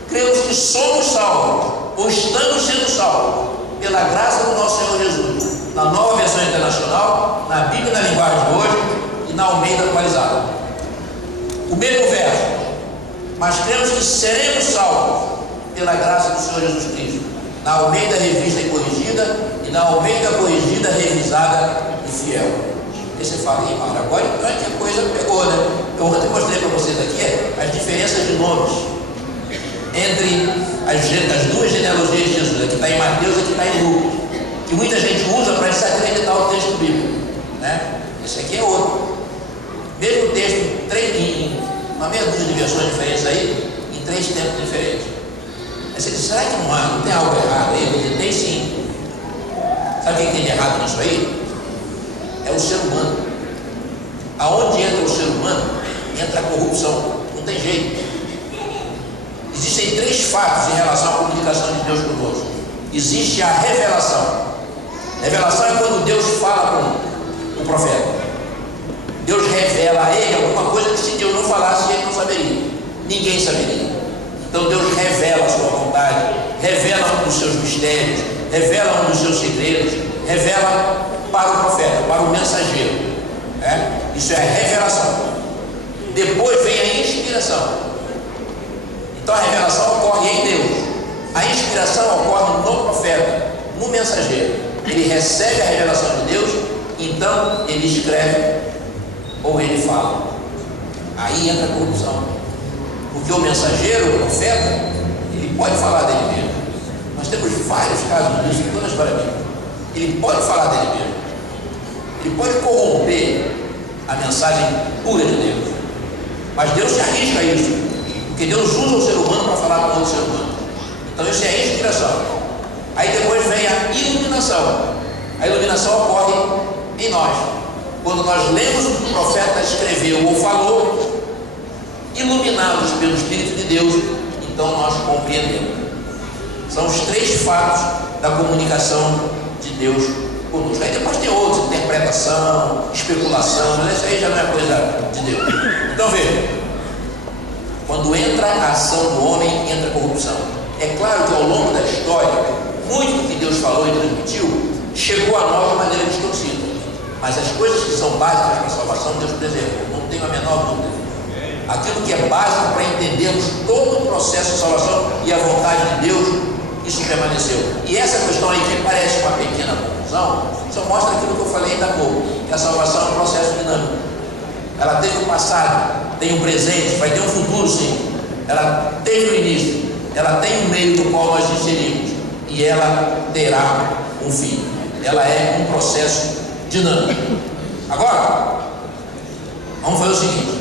Cremos que somos salvos, ou estamos sendo salvos, pela graça do nosso Senhor Jesus, na Nova Versão Internacional, na Bíblia na linguagem de hoje e na Almeida Atualizada. O mesmo verso. Mas cremos que seremos salvos pela graça do Senhor Jesus Cristo, na Almeida Revista e Corrigida e na Almeida Corrigida, Revisada e Fiel. E você fala: Mário, agora então é que a coisa pegou, né? Eu ontem mostrei para vocês aqui as diferenças de nomes entre as 2 genealogias de Jesus. Aqui está em Mateus, aqui está em Lucas. que muita gente usa para desacreditar o texto bíblico, né? Esse aqui é outro. Mesmo texto em uma meia dúzia de versões diferentes aí, em 3 tempos diferentes. Aí você diz, será que não tem algo errado aí? Tem sim. Sabe o que tem de errado nisso aí? É o ser humano. Aonde entra o ser humano, entra a corrupção. Não tem jeito. Existem 3 fatos em relação à comunicação de Deus conosco. Existe a revelação. Revelação é quando Deus fala com o profeta. Deus revela a ele alguma coisa que se Deus não falasse, ele não saberia. Ninguém saberia. Então Deus revela a sua vontade, revela um dos seus mistérios, revela um dos seus segredos, revela para o profeta, para o mensageiro. Isso é a revelação. Depois vem a inspiração. Então a revelação ocorre em Deus. A inspiração ocorre no profeta, no mensageiro. Ele recebe a revelação de Deus, então ele escreve ou ele fala. Aí entra a corrupção. Porque o mensageiro, o profeta, ele pode falar dele mesmo. Nós temos vários casos disso em toda a história bíblica. Ele pode falar dele mesmo. Ele pode corromper a mensagem pura de Deus. Mas Deus se arrisca a isso. Porque Deus usa o ser humano para falar com outro ser humano. Então isso é a inspiração. Aí depois vem a iluminação. A iluminação ocorre em nós. Quando nós lemos o que o profeta escreveu ou falou, iluminados pelo Espírito de Deus, então nós compreendemos. São os 3 fatos da comunicação de Deus conosco. Aí depois tem outros, interpretação, especulação, mas isso aí já não é coisa de Deus. Então veja, quando entra a ação do homem, entra a corrupção. É claro que ao longo da história, muito do que Deus falou e transmitiu chegou a nós de maneira distorcida. Mas as coisas que são básicas para a salvação, Deus preservou, não tenho a menor dúvida. Aquilo que é básico para entendermos todo o processo de salvação e a vontade de Deus, isso permaneceu. E essa questão aí que parece uma pequena confusão, só mostra aquilo que eu falei ainda há pouco, que a salvação é um processo dinâmico. Ela teve um passado, tem um presente, vai ter um futuro sim. Ela teve um início, ela tem um meio do qual nós inserimos e ela terá um fim. Ela é um processo dinâmico. Agora, vamos fazer o seguinte,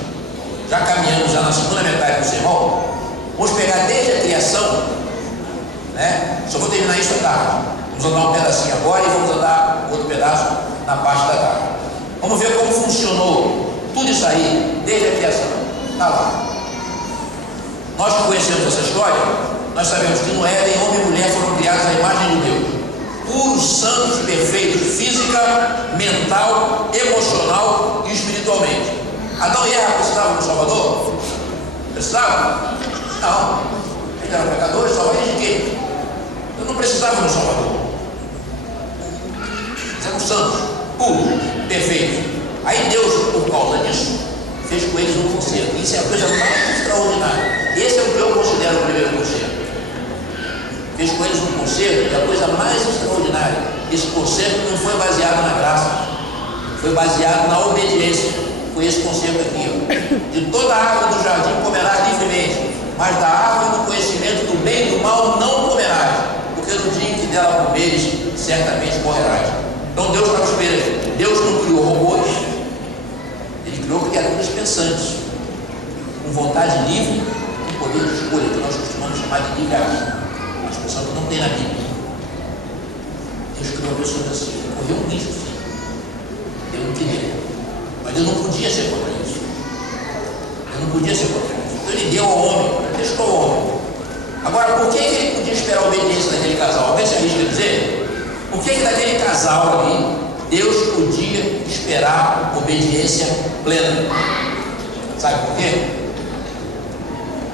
já caminhamos já na segunda metade do sermão, vamos pegar desde a criação, né? Só vou terminar isso à tarde. Vamos andar um pedacinho agora e vamos andar outro pedaço na parte da tarde. Vamos ver como funcionou tudo isso aí desde a criação. Está lá. Nós que conhecemos essa história, nós sabemos que no Éden, homem e mulher foram criados à imagem de Deus, puros, santos, perfeitos, física, mental, emocional e espiritualmente. Adão e Eva precisavam de um Salvador? Precisavam? Não. Eles eram pecadores, salvar eles de quê? Eu não precisava de um Salvador. Eles eram santos, puros, perfeitos. Aí Deus, por causa disso, fez com eles um concerto. Isso é a coisa mais extraordinária. Esse é o que eu considero o primeiro concerto. Fez com eles um concerto, que é a coisa mais extraordinária. Esse concerto não foi baseado na graça, foi baseado na obediência. Foi esse concerto aqui, ó. De toda a árvore do jardim comerás livremente, mas da árvore do conhecimento do bem e do mal não comerás, porque no dia em que dela comeres, certamente morrerás. Então Deus estava esperando. Deus não criou robôs, Ele criou criaturas pensantes, com vontade livre, com poder de escolha, que nós costumamos chamar de livre-arbítrio, uma expressão que não tem na Bíblia. Deus criou pessoas assim, correu um risco, sim. Eu não queria. Mas Deus não podia ser contra isso. Deus não podia ser contra isso. Então Ele deu ao homem, testou o homem. Agora, por que Ele podia esperar a obediência daquele casal? Alguém se arrisca a dizer? Por que daquele casal ali, Deus podia esperar obediência plena? Sabe por quê?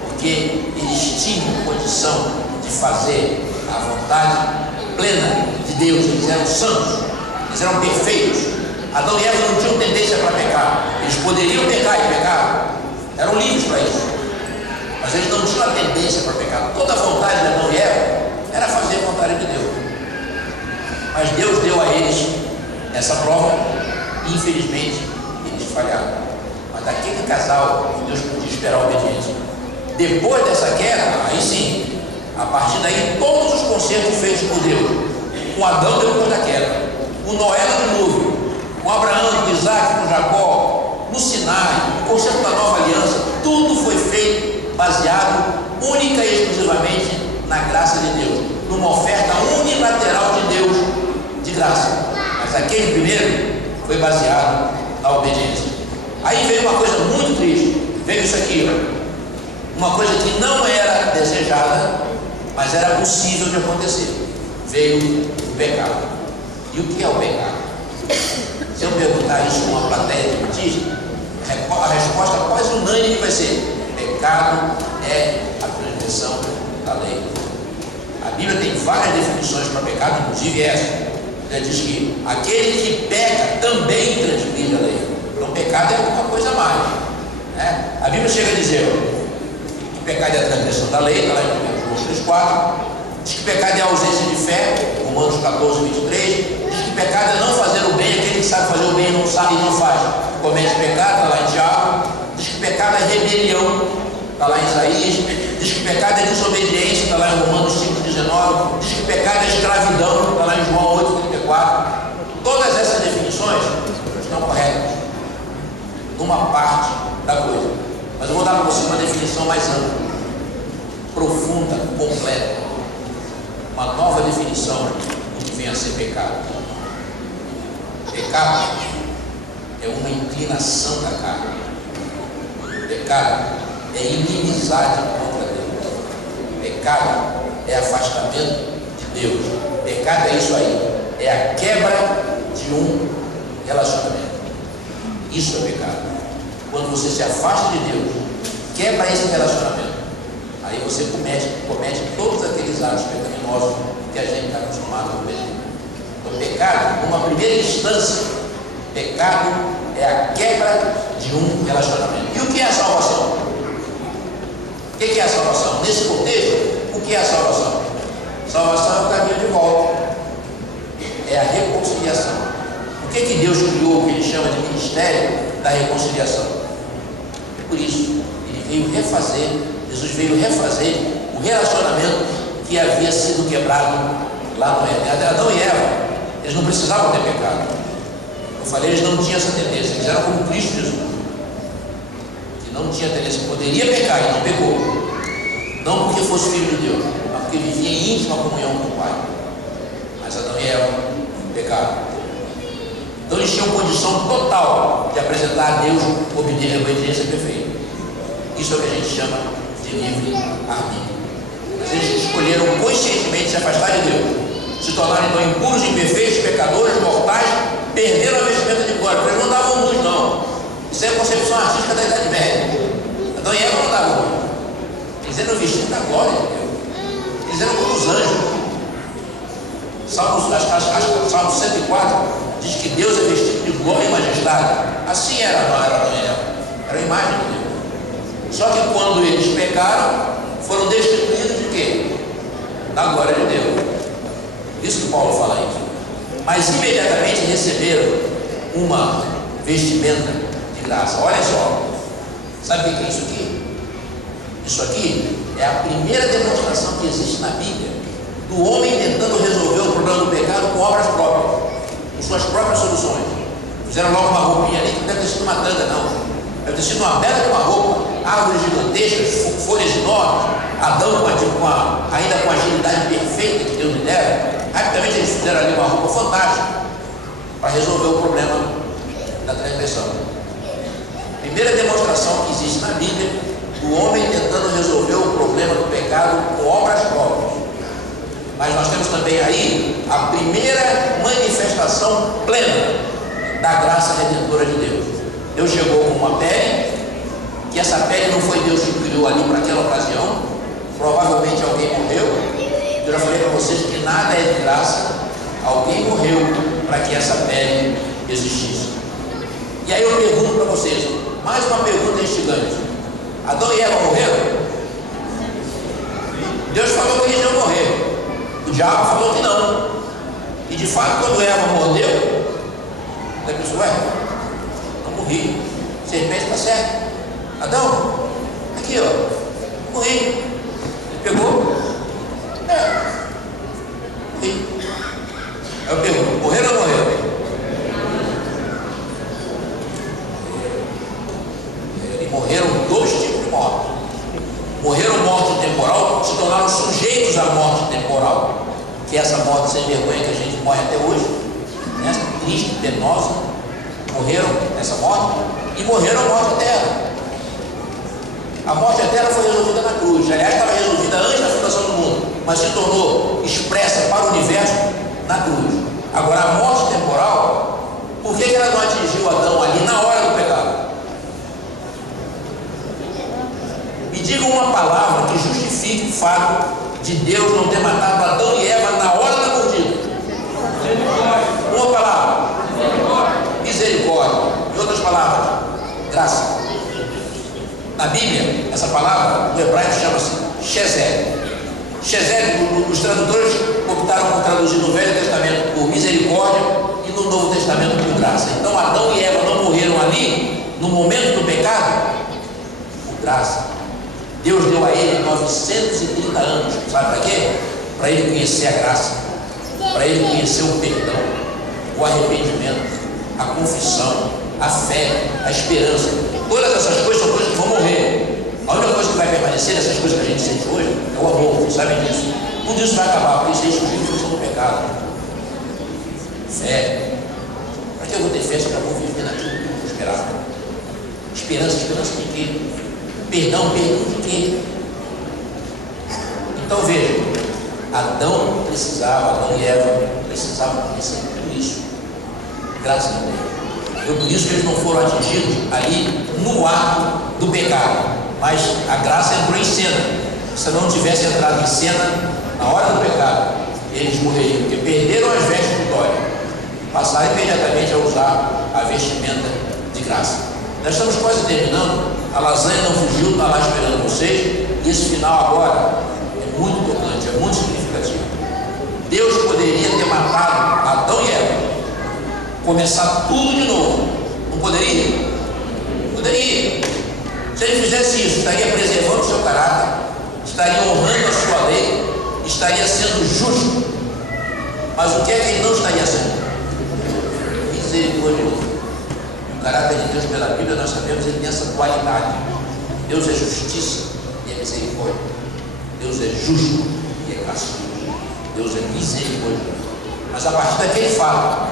Porque eles tinham condição de fazer a vontade plena de Deus. Eles eram santos, eles eram perfeitos. Adão e Eva não tinham tendência para pecar. Eles poderiam pecar e pecar, eram livres para isso, mas eles não tinham a tendência para pecar. Toda a vontade de Adão e Eva era fazer a vontade de Deus. Mas Deus deu a eles essa prova e infelizmente eles falharam. Mas daquele casal Deus podia esperar a obediência. Depois dessa queda, aí sim, a partir daí todos os concertos feitos por Deus com Adão depois da queda, com Noé no dilúvio, com Abraão, com Isaac, com Jacó, no Sinai, o conceito da nova aliança, tudo foi feito baseado única e exclusivamente na graça de Deus, numa oferta unilateral de Deus de graça. Mas aquele primeiro foi baseado na obediência. Aí veio uma coisa muito triste, veio isso aqui, uma coisa que não era desejada, mas era possível de acontecer. Veio o pecado. E o que é o pecado? Se eu perguntar isso a uma plateia adventista, a resposta quase unânime vai ser: pecado é a transgressão da lei. A Bíblia tem várias definições para pecado, inclusive essa. Ela diz que aquele que peca também transgride a lei. Então pecado é alguma coisa a mais, né? A Bíblia chega a dizer que pecado é a transgressão da lei, está lá em João 3,4. Diz que pecado é a ausência de fé, Romanos 14:23. Diz que pecado é não fazer o bem, aquele que sabe fazer o bem e não sabe e não faz, comete pecado, está lá em Tiago. Diz que pecado é rebelião, está lá em Isaías. Diz que pecado é desobediência, está lá em Romanos 5:19. Diz que pecado é escravidão, está lá em João 8:34. Todas essas definições estão corretas numa parte da coisa, mas eu vou dar para você uma definição mais ampla, profunda, completa, uma nova definição do que vem a ser pecado. Pecado é uma inclinação da carne. Pecado é inimizade contra Deus. Pecado é afastamento de Deus. Pecado é isso aí, é a quebra de um relacionamento. Isso é pecado. Quando você se afasta de Deus, quebra esse relacionamento, aí você comete todos aqueles atos pecaminosos que a gente está acostumado a cometer. Então, pecado, numa primeira instância, pecado é a quebra de um relacionamento. E o que é a salvação? O que é a salvação? Nesse contexto, o que é a salvação? Salvação é o caminho de volta, é a reconciliação. Por que Deus criou o que ele chama de ministério da reconciliação? Por isso, Jesus veio refazer o relacionamento que havia sido quebrado lá no Éden. Adão e Eva, eles não precisavam ter pecado. Eu falei, eles não tinham essa tendência, eles eram como Cristo Jesus, que não tinha tendência, poderia pecar e não pecou, não porque fosse filho de Deus, mas porque vivia em íntima comunhão com o Pai. Mas Adão e Eva pecaram. Então eles tinham condição total de apresentar a Deus obediência perfeita. Isso é o que a gente chama de livre arbítrio. Mas eles escolheram conscientemente se afastar de Deus, se tornaram então impuros, imperfeitos, pecadores, mortais, perderam a vestimenta de glória, porque eles não davam luz, não. Isso é a concepção artística da Idade Média. Então Eva não dava luz. Eles eram vestidos da glória de Deus. Eles eram como os anjos. Salmo 104 diz que Deus é vestido de glória e majestade. Assim era Adão e Eva. Era a imagem de Deus. Só que quando eles pecaram, foram destituídos de quê? Da glória de Deus. Isso que Paulo fala aí. Mas imediatamente receberam uma vestimenta de graça. Olha só. Sabe o que é isso aqui? Isso aqui é a primeira demonstração que existe na Bíblia do homem tentando resolver o problema do pecado com obras próprias, com suas próprias soluções. Fizeram logo uma roupinha ali que não deve ter sido uma tanga, não. Deve ter sido uma bela de uma roupa, árvores gigantescas, folhas enormes. Adão ainda com a agilidade perfeita que Deus lhe dera. Rapidamente eles fizeram ali uma roupa fantástica para resolver o problema da transgressão. Primeira demonstração que existe na Bíblia do homem tentando resolver o problema do pecado com obras próprias. Mas nós temos também aí a primeira manifestação plena da graça redentora de Deus. Deus chegou com uma pele, que essa pele não foi Deus que criou ali para aquela ocasião. Provavelmente alguém morreu. Eu já falei para vocês que nada é de graça. Alguém morreu para que essa pele existisse. E aí eu pergunto para vocês, mais uma pergunta instigante: Adão e Eva morreram? Deus falou que eles iam morrer. O diabo falou que não. E de fato, quando Eva mordeu, a pessoa, não morri. Serpente está certo. Adão, aqui ó, morri. Ele pegou, morri. Eu pergunto, morreram ou não morreram? E morreram dois tipos de morte. Morreram morte temporal, se tornaram sujeitos à morte temporal, que é essa morte sem vergonha que a gente morre até hoje, né? Triste, penosa. Morreram nessa morte e morreram a morte eterna. A morte eterna foi resolvida na cruz. Aliás, estava resolvida antes da fundação do mundo, mas se tornou expressa para o universo na cruz. Agora, a morte temporal, por que ela não atingiu Adão ali na hora do pecado? Me digam uma palavra que justifique o fato de Deus não ter matado Adão e Eva na hora da mordida. Uma palavra: misericórdia. Em outras palavras, graça. Na Bíblia, essa palavra, no hebraico, chama-se Chesed. Chesed, os tradutores optaram por traduzir no Velho Testamento por misericórdia e no Novo Testamento por graça. Então, Adão e Eva não morreram ali, no momento do pecado, por graça. Deus deu a ele 930 anos, sabe para quê? Para ele conhecer a graça, para ele conhecer o perdão, o arrependimento, a confissão, a fé, a esperança. Todas essas coisas são coisas que vão morrer. A única coisa que vai permanecer dessas coisas que a gente sente hoje é o amor, vocês sabem disso. Tudo isso vai acabar, porque isso é exclusivo do pecado. Fé. Para que eu vou ter fé se eu vou viver naquilo que eu esperava? Esperança de quê? Perdão de quê? Então veja, Adão e Eva precisavam conhecer tudo isso. Graças a Deus. Foi por isso que eles não foram atingidos ali no ato do pecado. Mas a graça entrou em cena. Se não tivesse entrado em cena na hora do pecado, eles morreriam, porque perderam as vestes de glória, passaram imediatamente a usar a vestimenta de graça. Nós estamos quase terminando. A lasanha não fugiu, está lá esperando vocês. E esse final agora é muito tocante, é muito significativo. Deus poderia ter matado Adão e Eva, começar tudo de novo. Não poderia? Poderia. Se ele fizesse isso, estaria preservando o seu caráter, estaria honrando a sua lei, estaria sendo justo. Mas o que é que ele não estaria sendo? Misericordioso. O caráter de Deus, pela Bíblia, nós sabemos, ele tem essa qualidade. Deus é justiça e é misericórdia. Deus é justo e é gracioso. Deus é misericordioso. Mas a partir daquele fato,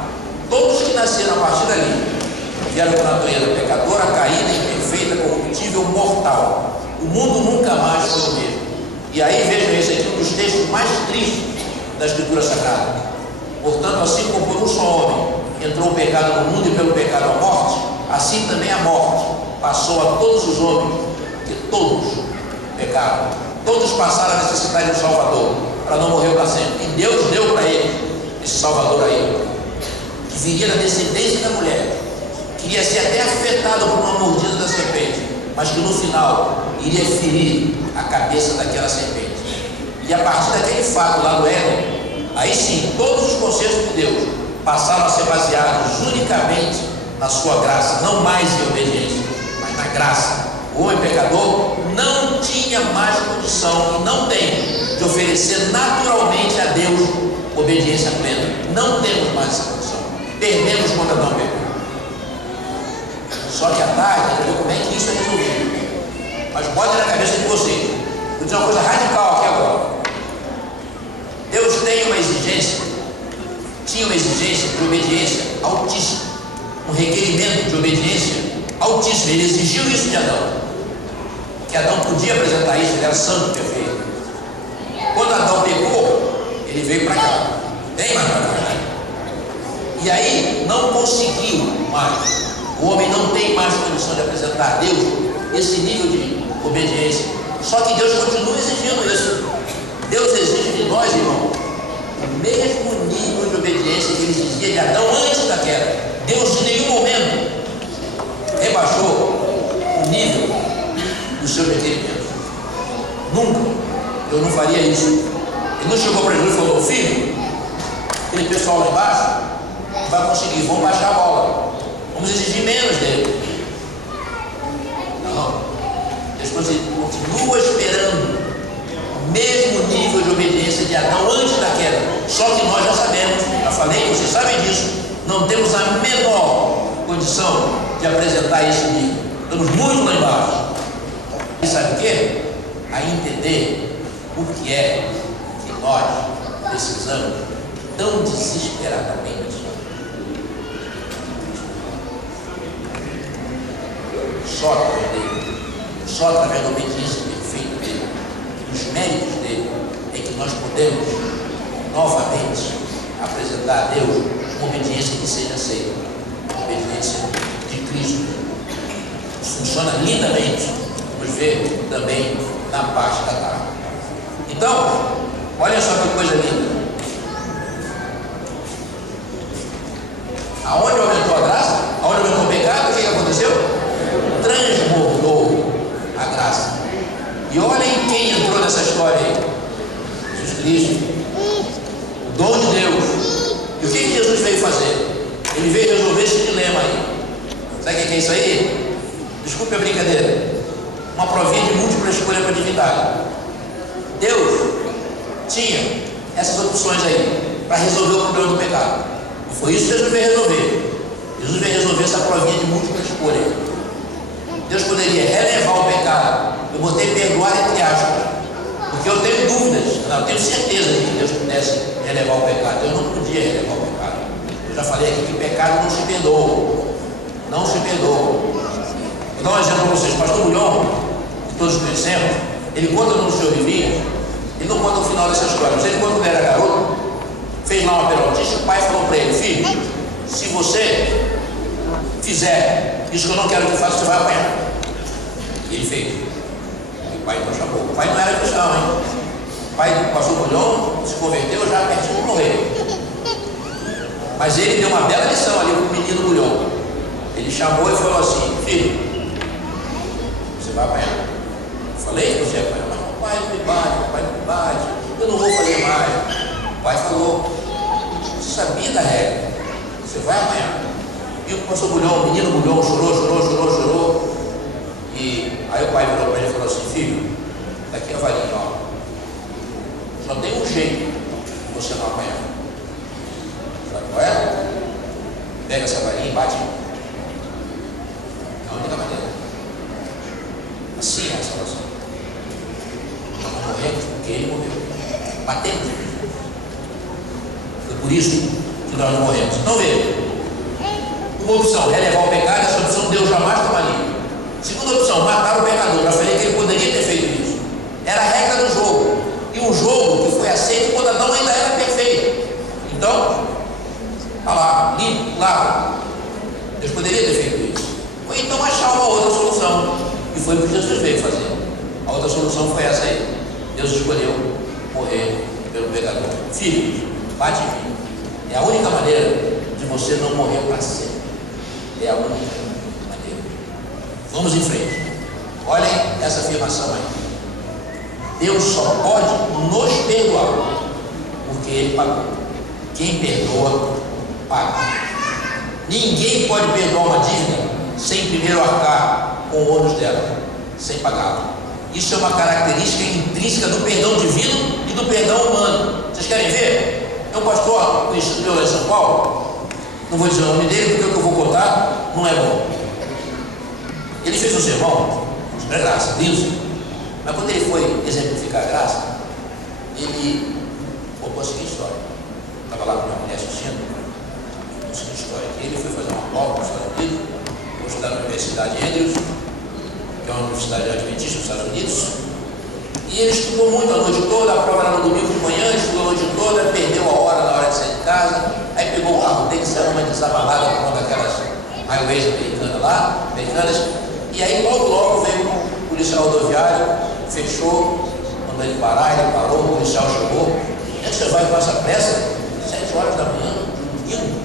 todos que nasceram a partir dali vieram com a natureza pecadora, caída, imperfeita, corruptível, mortal. O mundo nunca mais foi o mesmo. E aí vejam esse aqui, um dos textos mais tristes da Escritura Sagrada. Portanto, assim como por um só homem entrou o pecado no mundo e pelo pecado a morte, assim também a morte passou a todos os homens, porque todos pecaram. Todos passaram a necessidade de um Salvador, para não morrer para sempre. E Deus deu para ele esse Salvador aí, que viria da descendência da mulher, queria ser até afetado por uma mordida da serpente, mas que no final iria ferir a cabeça daquela serpente. E a partir daquele fato lá do Éden, aí sim, todos os conceitos de Deus passaram a ser baseados unicamente na sua graça, não mais em obediência, mas na graça. O homem pecador não tinha mais condição, e não tem, de oferecer naturalmente a Deus obediência plena. Não temos mais essa condição. Perdemos quando Adão pecou. Só que à tarde, a gente vê como é que isso é resolvido. Mas bota na cabeça de vocês. Vou dizer uma coisa radical aqui agora. Deus tem uma exigência, tinha uma exigência de obediência altíssima, um requerimento de obediência altíssimo. Ele exigiu isso de Adão, que Adão podia apresentar isso, ele era santo, perfeito. Quando Adão pecou, ele veio para cá, bem mais para cá, e aí não conseguiu mais. O homem não tem mais condição de apresentar a Deus esse nível de obediência. Só que Deus continua exigindo isso. Deus exige de nós, irmão, o mesmo nível de obediência que ele exigia de Adão antes da queda. Deus em nenhum momento rebaixou o nível dos seus requerimentos. Nunca. Eu não faria isso. Ele não chegou para Jesus e falou: filho, aquele pessoal lá embaixo não vai conseguir, vão baixar a bola, vamos exigir menos dele. Não. Deus continua esperando o mesmo nível de obediência de Adão antes da queda. Só que nós já sabemos, já falei, vocês sabem disso, não temos a menor condição de apresentar esse nível. Estamos muito lá embaixo. E sabe o quê? A entender o que é que nós precisamos tão desesperadamente. Só através da obediência perfeita dele, dos méritos dele, é que nós podemos novamente apresentar a Deus uma obediência que seja aceita, uma obediência de Cristo. Isso funciona lindamente, vamos ver também na parte da tarde. Então, olha só que coisa linda. Aonde aumentou a graça, aonde aumentou o pecado, o que aconteceu? Transbordou a graça. E olhem quem entrou nessa história aí. Jesus Cristo, o dom de Deus. E o que Jesus veio fazer? Ele veio resolver esse dilema aí. Sabe o que é isso aí? Desculpe a brincadeira. Uma provinha de múltipla escolha para a divindade. Deus tinha essas opções aí para resolver o problema do pecado. E foi isso que Jesus veio resolver. Jesus veio resolver essa provinha de múltipla escolha. Deus poderia relevar o pecado. Eu botei perdoar entre aspas, porque eu tenho dúvidas, eu tenho certeza de que Deus pudesse relevar o pecado. Eu não podia relevar o pecado. Eu já falei aqui que pecado não se perdoa. Não se perdoa. Vou dar um exemplo para vocês. Pastor Bulhão, que todos conhecemos, ele conta no seu livrinho, ele não conta o final dessa história, mas ele conta quando ele era garoto, fez lá uma perguntinha, o pai falou para ele: filho, se você fizer isso que eu não quero que faça, você vai apanhar. E ele fez. E o pai então chamou. O pai não era cristão, hein? O pai do pastor Bulhão se converteu já pertinho de morrer. Mas ele deu uma bela lição ali para o menino Bulhão. Ele chamou e falou assim: filho, você vai apanhar. Eu falei que você ia apanhar, mas o pai não me bate, o pai não me bate, eu não vou fazer mais. O pai falou: você sabia da regra, você vai apanhar. E o pastor Bulhão, o menino Bulhão, chorou. E aí o pai virou para ele e falou assim: filho, daqui a varinha, ó, só tem um jeito de você não apanhar. Sabe qual é? Pega essa varinha e bate. É a única maneira. Assim é a salvação. Nós morremos porque ele morreu. Batemos. Foi por isso que nós não morremos. Então veja. Uma opção, relevar o pecado, essa opção Deus jamais tomaria. Segunda opção, matar o pecador. Já falei que ele poderia ter feito isso. Era a regra do jogo. E um jogo que foi aceito quando Adão ainda era perfeito. Então, olha lá, limpo, claro. Deus poderia ter feito isso. Ou então achar uma outra solução. E foi o que Jesus veio fazer. A outra solução foi essa aí. Deus escolheu morrer pelo pecador. Filho, bate em mim. É a única maneira de você não morrer para sempre. É a única maneira. Vamos em frente. Olhem essa afirmação aí. Deus só pode nos perdoar porque Ele pagou. Quem perdoa, paga. Ninguém pode perdoar uma dívida sem primeiro arcar com o ônus dela, sem pagá-la. Isso é uma característica intrínseca do perdão divino e do perdão humano. Vocês querem ver? É um pastor conhecido meu lá em São Paulo. Não vou dizer o nome dele, porque o que eu vou contar não é bom. Ele fez um sermão sobre a graça, Deus. Mas quando ele foi exemplificar a graça, ele contou a seguinte história. Estava lá com uma mulher assistindo, a seguinte história aqui. Ele foi fazer uma prova nos Estados Unidos, foi estudar na Universidade Andrews, que é uma universidade adventista nos Estados Unidos. E ele estudou muito a noite toda, a prova era no domingo de manhã, estudou a noite toda, perdeu a hora na hora de sair de casa, aí pegou o carro dele, saiu uma desabalada por uma daquelas highways americanas, e aí logo veio o policial rodoviário, fechou, mandou ele parar, ele parou, o policial chegou. Onde é que você vai com essa pressa? 7 horas da manhã, domingo.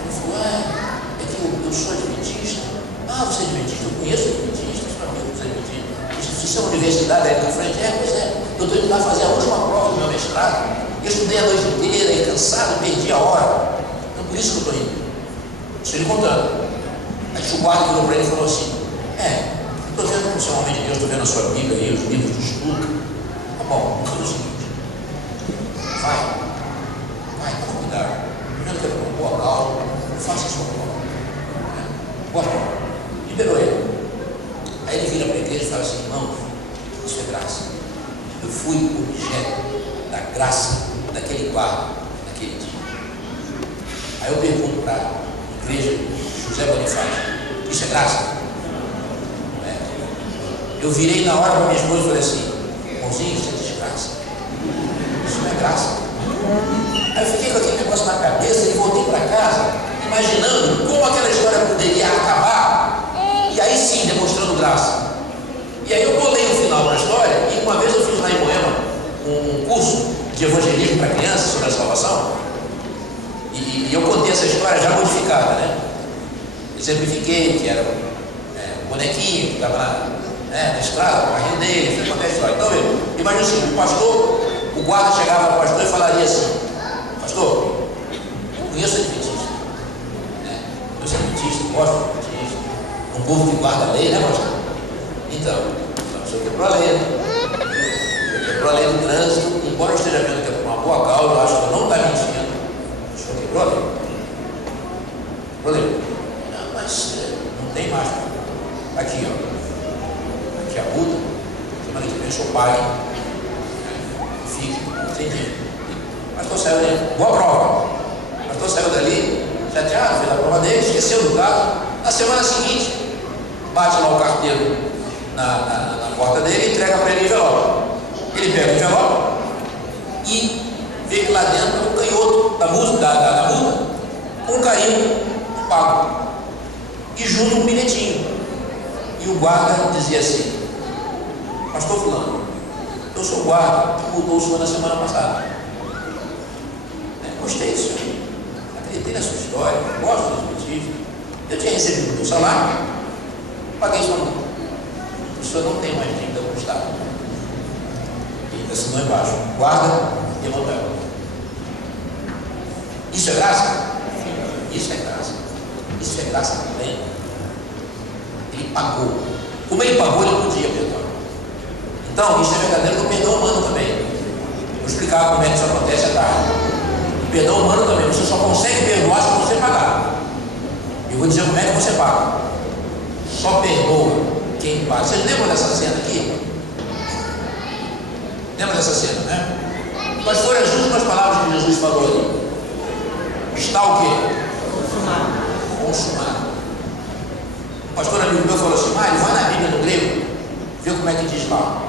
Ele falou: é que eu sou adventista. Ah, você é adventista? Eu conheço adventista, sou amigo dos adventistas. Isso é uma universidade aí na frente? Pois é. Eu estou indo lá fazer a última prova do meu mestrado. Eu estudei a noite inteira, e cansado, perdi a hora. Então por isso que eu estou indo. Estou lhe contando. Aí o guarda virou para ele e falou assim: estou vendo que você é um homem de Deus, estou vendo a sua Bíblia aí, os livros de estudo. Tá bom, vamos fazer o seguinte: vai, com cuidado. faça a sua prova. Boa prova. Liberou ele. Aí ele vira para a igreja e fala assim: irmãos, isso é graça. Eu fui objeto da graça daquele guarda, naquele dia. Aí eu pergunto para a igreja José Bonifácio: isso é graça? Não é? Eu virei na hora para minha esposa e falei assim: irmãozinho, isso é desgraça. Isso não é graça. Aí eu fiquei com aquele negócio na cabeça e voltei para casa, imaginando como aquela história poderia acabar, e aí sim, demonstrando graça. E aí eu bolei o final para a história, e uma vez eu fiz lá em Moema um curso de evangelismo para crianças sobre a salvação, e eu contei essa história já modificada, né? Exemplifiquei que era um bonequinho que estava na estrada, o carrinho dele, fui contar a história. Então, imagina assim, o pastor, o guarda chegava para o pastor e falaria assim: pastor, eu conheço adventista, conheço adventista, gosto de adventista, um povo que guarda a lei, né, pastor? Então, o senhor quebrou a lei, quebrou a lei do trânsito, embora eu esteja vendo que é por uma boa causa, eu acho que eu não está mentindo, o senhor quebrou a lei. Quebrou a lei. Não, mas não tem mais. Aqui, ó. Aqui a multa, semana que vem o senhor pague, fique, entendi. Pastor saiu dali, boa prova. Pastor saiu dali, chateado, fez a prova dele, esqueceu do caso. Na semana seguinte, bate lá o carteiro na porta dele e entrega para ele o envelope. Ele pega o envelope e vê que lá dentro o canhoto da multa, com um carimbo pago. E junto um bilhetinho. E o guarda dizia assim: pastor fulano, eu sou o guarda que mudou o senhor na semana passada. Gostei do senhor, acreditei na sua história, gosto dos motivos. Eu tinha recebido o meu salário, paguei sua multa. O senhor não tem mais dívida com o Estado. E assinou embaixo: guarda e Emanuel. Isso é graça? Isso é graça. Isso é graça também. Ele pagou. Como ele pagou, ele podia perdoar. Então, isso é verdadeiro do perdão humano também. Vou explicar como é que isso acontece à tarde. O perdão humano também, você só consegue perdoar se você pagar. Eu vou dizer como é que você paga. Só perdoa quem paga. Vocês lembram dessa cena aqui? Lembra dessa cena, né? Quais foram as últimas palavras que Jesus falou ali? Está o quê? Consumado. O pastor amigo meu falou assim: Mário, vai na Bíblia no grego, vê como é que diz lá.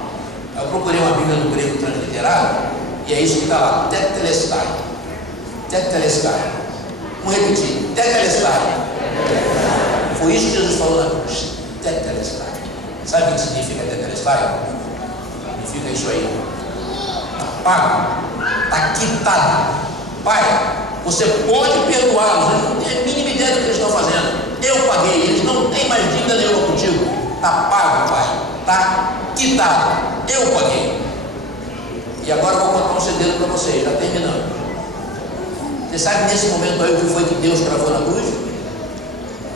Eu procurei uma Bíblia no grego transliterada, e é isso que está lá: tetelestai. Tetelestai. Vamos repetir: tetelestai. Foi isso que Jesus falou na cruz: tetelestai. Sabe o que significa tetelestai? Significa isso aí: está pago, está quitado. Pai, você pode perdoá-los, eles não têm a mínima ideia do que eles estão fazendo. Eu paguei, eles não têm mais dívida nenhuma contigo. Está pago, pai, está quitado. Eu paguei. E agora eu vou contar um segredo para vocês, já terminando. Você sabe nesse momento aí o que foi que Deus cravou na cruz?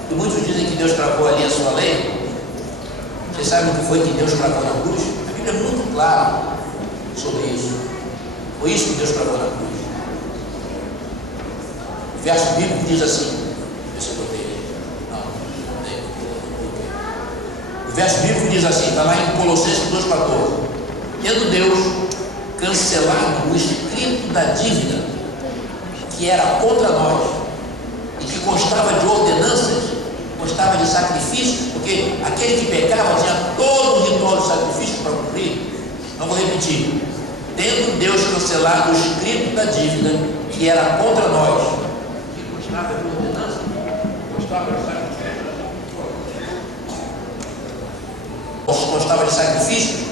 E muitos dizem que Deus cravou ali a sua lei. Você sabe o que foi que Deus cravou na cruz? A Bíblia é muito clara sobre isso. Foi isso que Deus cravou na cruz. O verso bíblico diz assim: deixa eu botar ele. Não, o verso bíblico diz assim, está lá em Colossenses 2,14: tendo Deus cancelado o escrito da dívida que era contra nós e que constava de ordenanças, constava de sacrifícios, porque aquele que pecava tinha todo o ritual de sacrifício para cumprir. Não vou repetir: tendo Deus cancelado o escrito da dívida que era contra nós, constava de ordenança, constava de sacrifícios,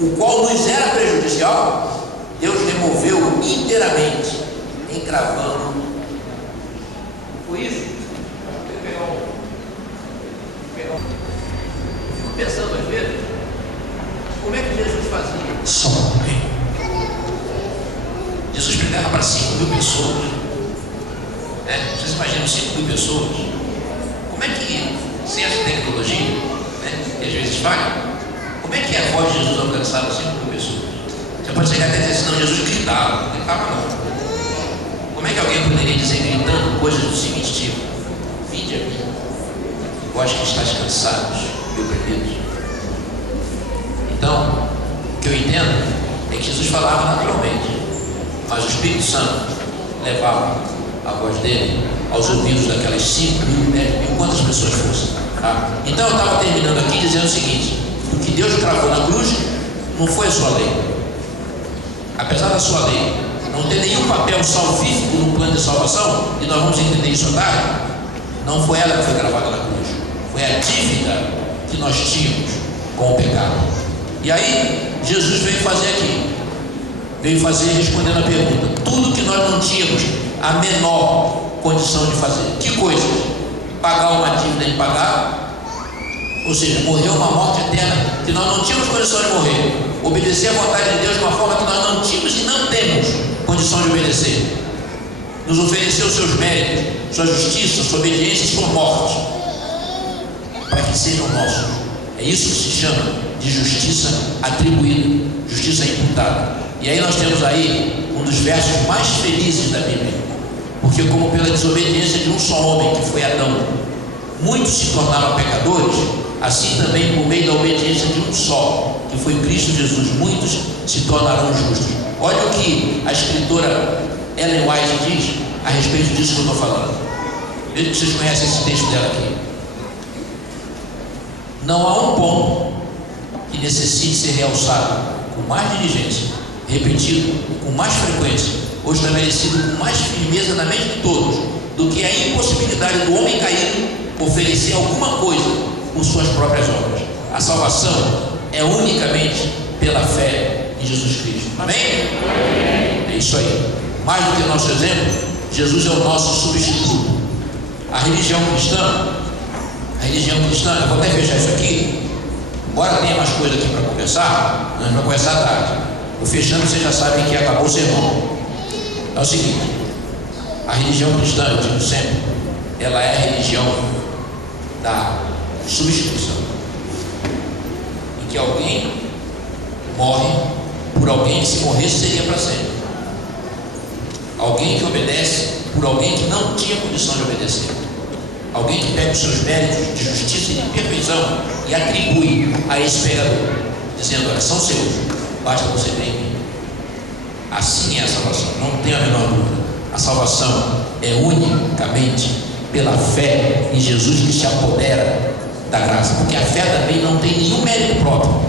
o qual nos era prejudicial, Deus removeu inteiramente, encravando. Foi isso? Fico pensando às vezes, como é que Jesus fazia? Só Jesus pregava para 5.000 pessoas. Vocês imaginam 5.000 pessoas? Como é que, sem essa tecnologia, que às vezes falha, como é que a voz de Jesus alcançava 5.000 pessoas? Você pode chegar até dizer assim: não, Jesus gritava. Não gritava não. Como é que alguém poderia dizer gritando coisas do seguinte tipo? vinde a mim, vós que estáis cansados e oprimidos. Então, o que eu entendo é que Jesus falava naturalmente, mas o Espírito Santo levava a voz dele aos ouvidos daquelas 5 mil, 10 mil, quantas pessoas fossem. Tá? Então eu estava terminando aqui dizendo o seguinte: o que Deus cravou na cruz não foi a sua lei. Apesar da sua lei não ter nenhum papel salvífico no plano de salvação, e nós vamos entender isso à tarde, não foi ela que foi gravada na cruz, foi a dívida que nós tínhamos com o pecado. E aí Jesus veio fazer aqui, veio fazer respondendo a pergunta, tudo que nós não tínhamos a menor condição de fazer. Que coisas? Pagar uma dívida impagável, ou seja, morrer uma morte eterna que nós não tínhamos condição de morrer, obedecer à vontade de Deus de uma forma que nós não tínhamos e não temos condição de obedecer, nos ofereceu os seus méritos, sua justiça, sua obediência e sua morte, para que sejam nossos. É isso que se chama de justiça atribuída, justiça imputada. E aí nós temos aí um dos versos mais felizes da Bíblia, porque como pela desobediência de um só homem, que foi Adão, muitos se tornaram pecadores, assim também por meio da obediência de um só, que foi Cristo Jesus, muitos se tornarão justos. Olha o que a escritora Ellen White diz a respeito disso que eu estou falando. Veja que vocês conhecem esse texto dela aqui. Não há um ponto que necessite ser realçado com mais diligência, repetido com mais frequência, ou estabelecido com mais firmeza na mente de todos, do que a impossibilidade do homem caído oferecer alguma coisa por suas próprias obras. A salvação é unicamente pela fé em Jesus Cristo. Amém? É isso aí. Mais do que nosso exemplo, Jesus é o nosso substituto. A religião cristã, eu vou até fechar isso aqui, embora tenha mais coisa aqui para conversar, nós vamos conversar à tarde. Eu fechando, vocês já sabem que acabou o sermão. É o seguinte: a religião cristã, eu digo sempre, ela é a religião da substituição, em que alguém morre por alguém que, se morresse, seria para sempre. Alguém que obedece por alguém que não tinha condição de obedecer. Alguém que pega os seus méritos de justiça e de perfeição e atribui a esse pecador, dizendo: olha, são seus, basta você crer em mim. Assim é a salvação, não tenha a menor dúvida. A salvação é unicamente pela fé em Jesus, que se apodera da graça, porque a fé também não tem nenhum mérito próprio.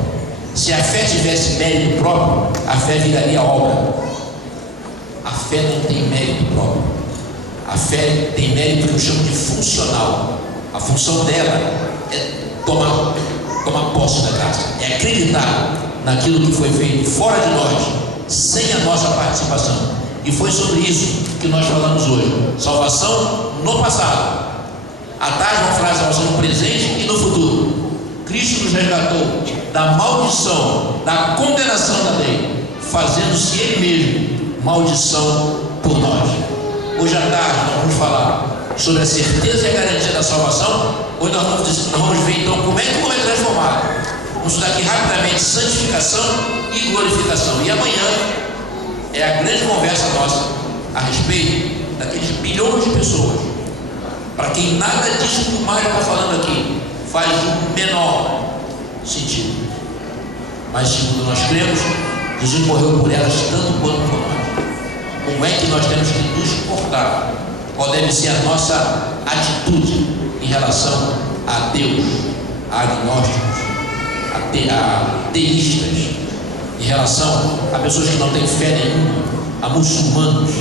Se a fé tivesse mérito próprio, a fé viraria obra. A fé não tem mérito próprio. A fé tem mérito que eu chamo de funcional. A função dela é tomar posse da graça, é acreditar naquilo que foi feito fora de nós, sem a nossa participação. E foi sobre isso que nós falamos hoje. Salvação no passado. À tarde vamos falar de salvação no presente e no futuro. Cristo nos resgatou da maldição, da condenação da lei, fazendo-se Ele mesmo maldição por nós. Hoje à tarde nós vamos falar sobre a certeza e a garantia da salvação. Hoje nós vamos ver então como é que foi transformado. Vamos estudar aqui rapidamente santificação e glorificação. E amanhã é a grande conversa nossa a respeito daqueles bilhões de pessoas para quem nada disso que o Mário está falando aqui faz o menor sentido. Mas segundo nós cremos, Jesus morreu por elas tanto quanto por nós. Como é que nós temos que nos comportar? Qual deve ser a nossa atitude em relação a Deus, a agnósticos, a teístas, em relação a pessoas que não têm fé nenhuma, a muçulmanos,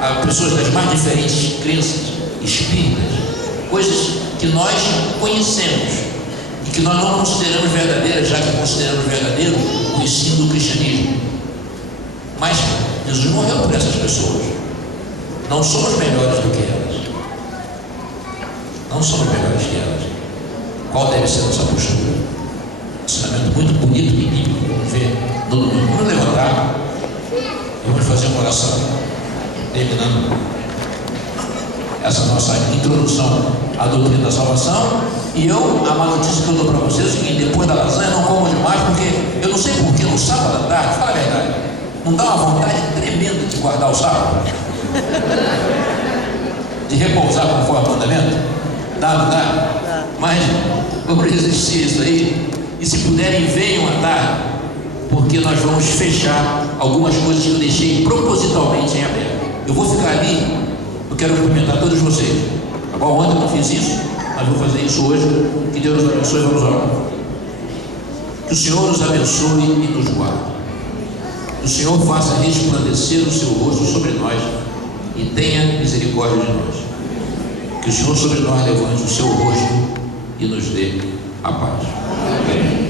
a pessoas das mais diferentes crenças, espíritas, coisas que nós conhecemos e que nós não consideramos verdadeiras, já que consideramos verdadeiro o ensino do cristianismo. Mas Jesus morreu por essas pessoas. Não somos melhores do que elas. Não somos melhores que elas. Qual deve ser a nossa postura? Ensinamento muito bonito e bíblico. Vamos ver. Vamos levantar e vamos fazer uma oração, terminando essa nossa introdução à doutrina da salvação. E a má notícia que eu dou para vocês é o seguinte: depois da lasanha não como demais, porque eu não sei porquê, no sábado à tarde, fala a verdade, não dá uma vontade tremenda de guardar o sábado, de repousar conforme o mandamento. Dá. Mas vamos resistir isso aí. E se puderem, venham à tarde, porque nós vamos fechar algumas coisas que eu deixei propositalmente em aberto. Eu vou ficar ali, eu quero cumprimentar todos vocês. Tá bom? Ontem eu não fiz isso, mas vou fazer isso hoje. Que Deus nos abençoe, vamos orar. Que o Senhor nos abençoe e nos guarde. Que o Senhor faça resplandecer o seu rosto sobre nós e tenha misericórdia de nós. Que o Senhor sobre nós levante o seu rosto e nos dê a paz. Amém.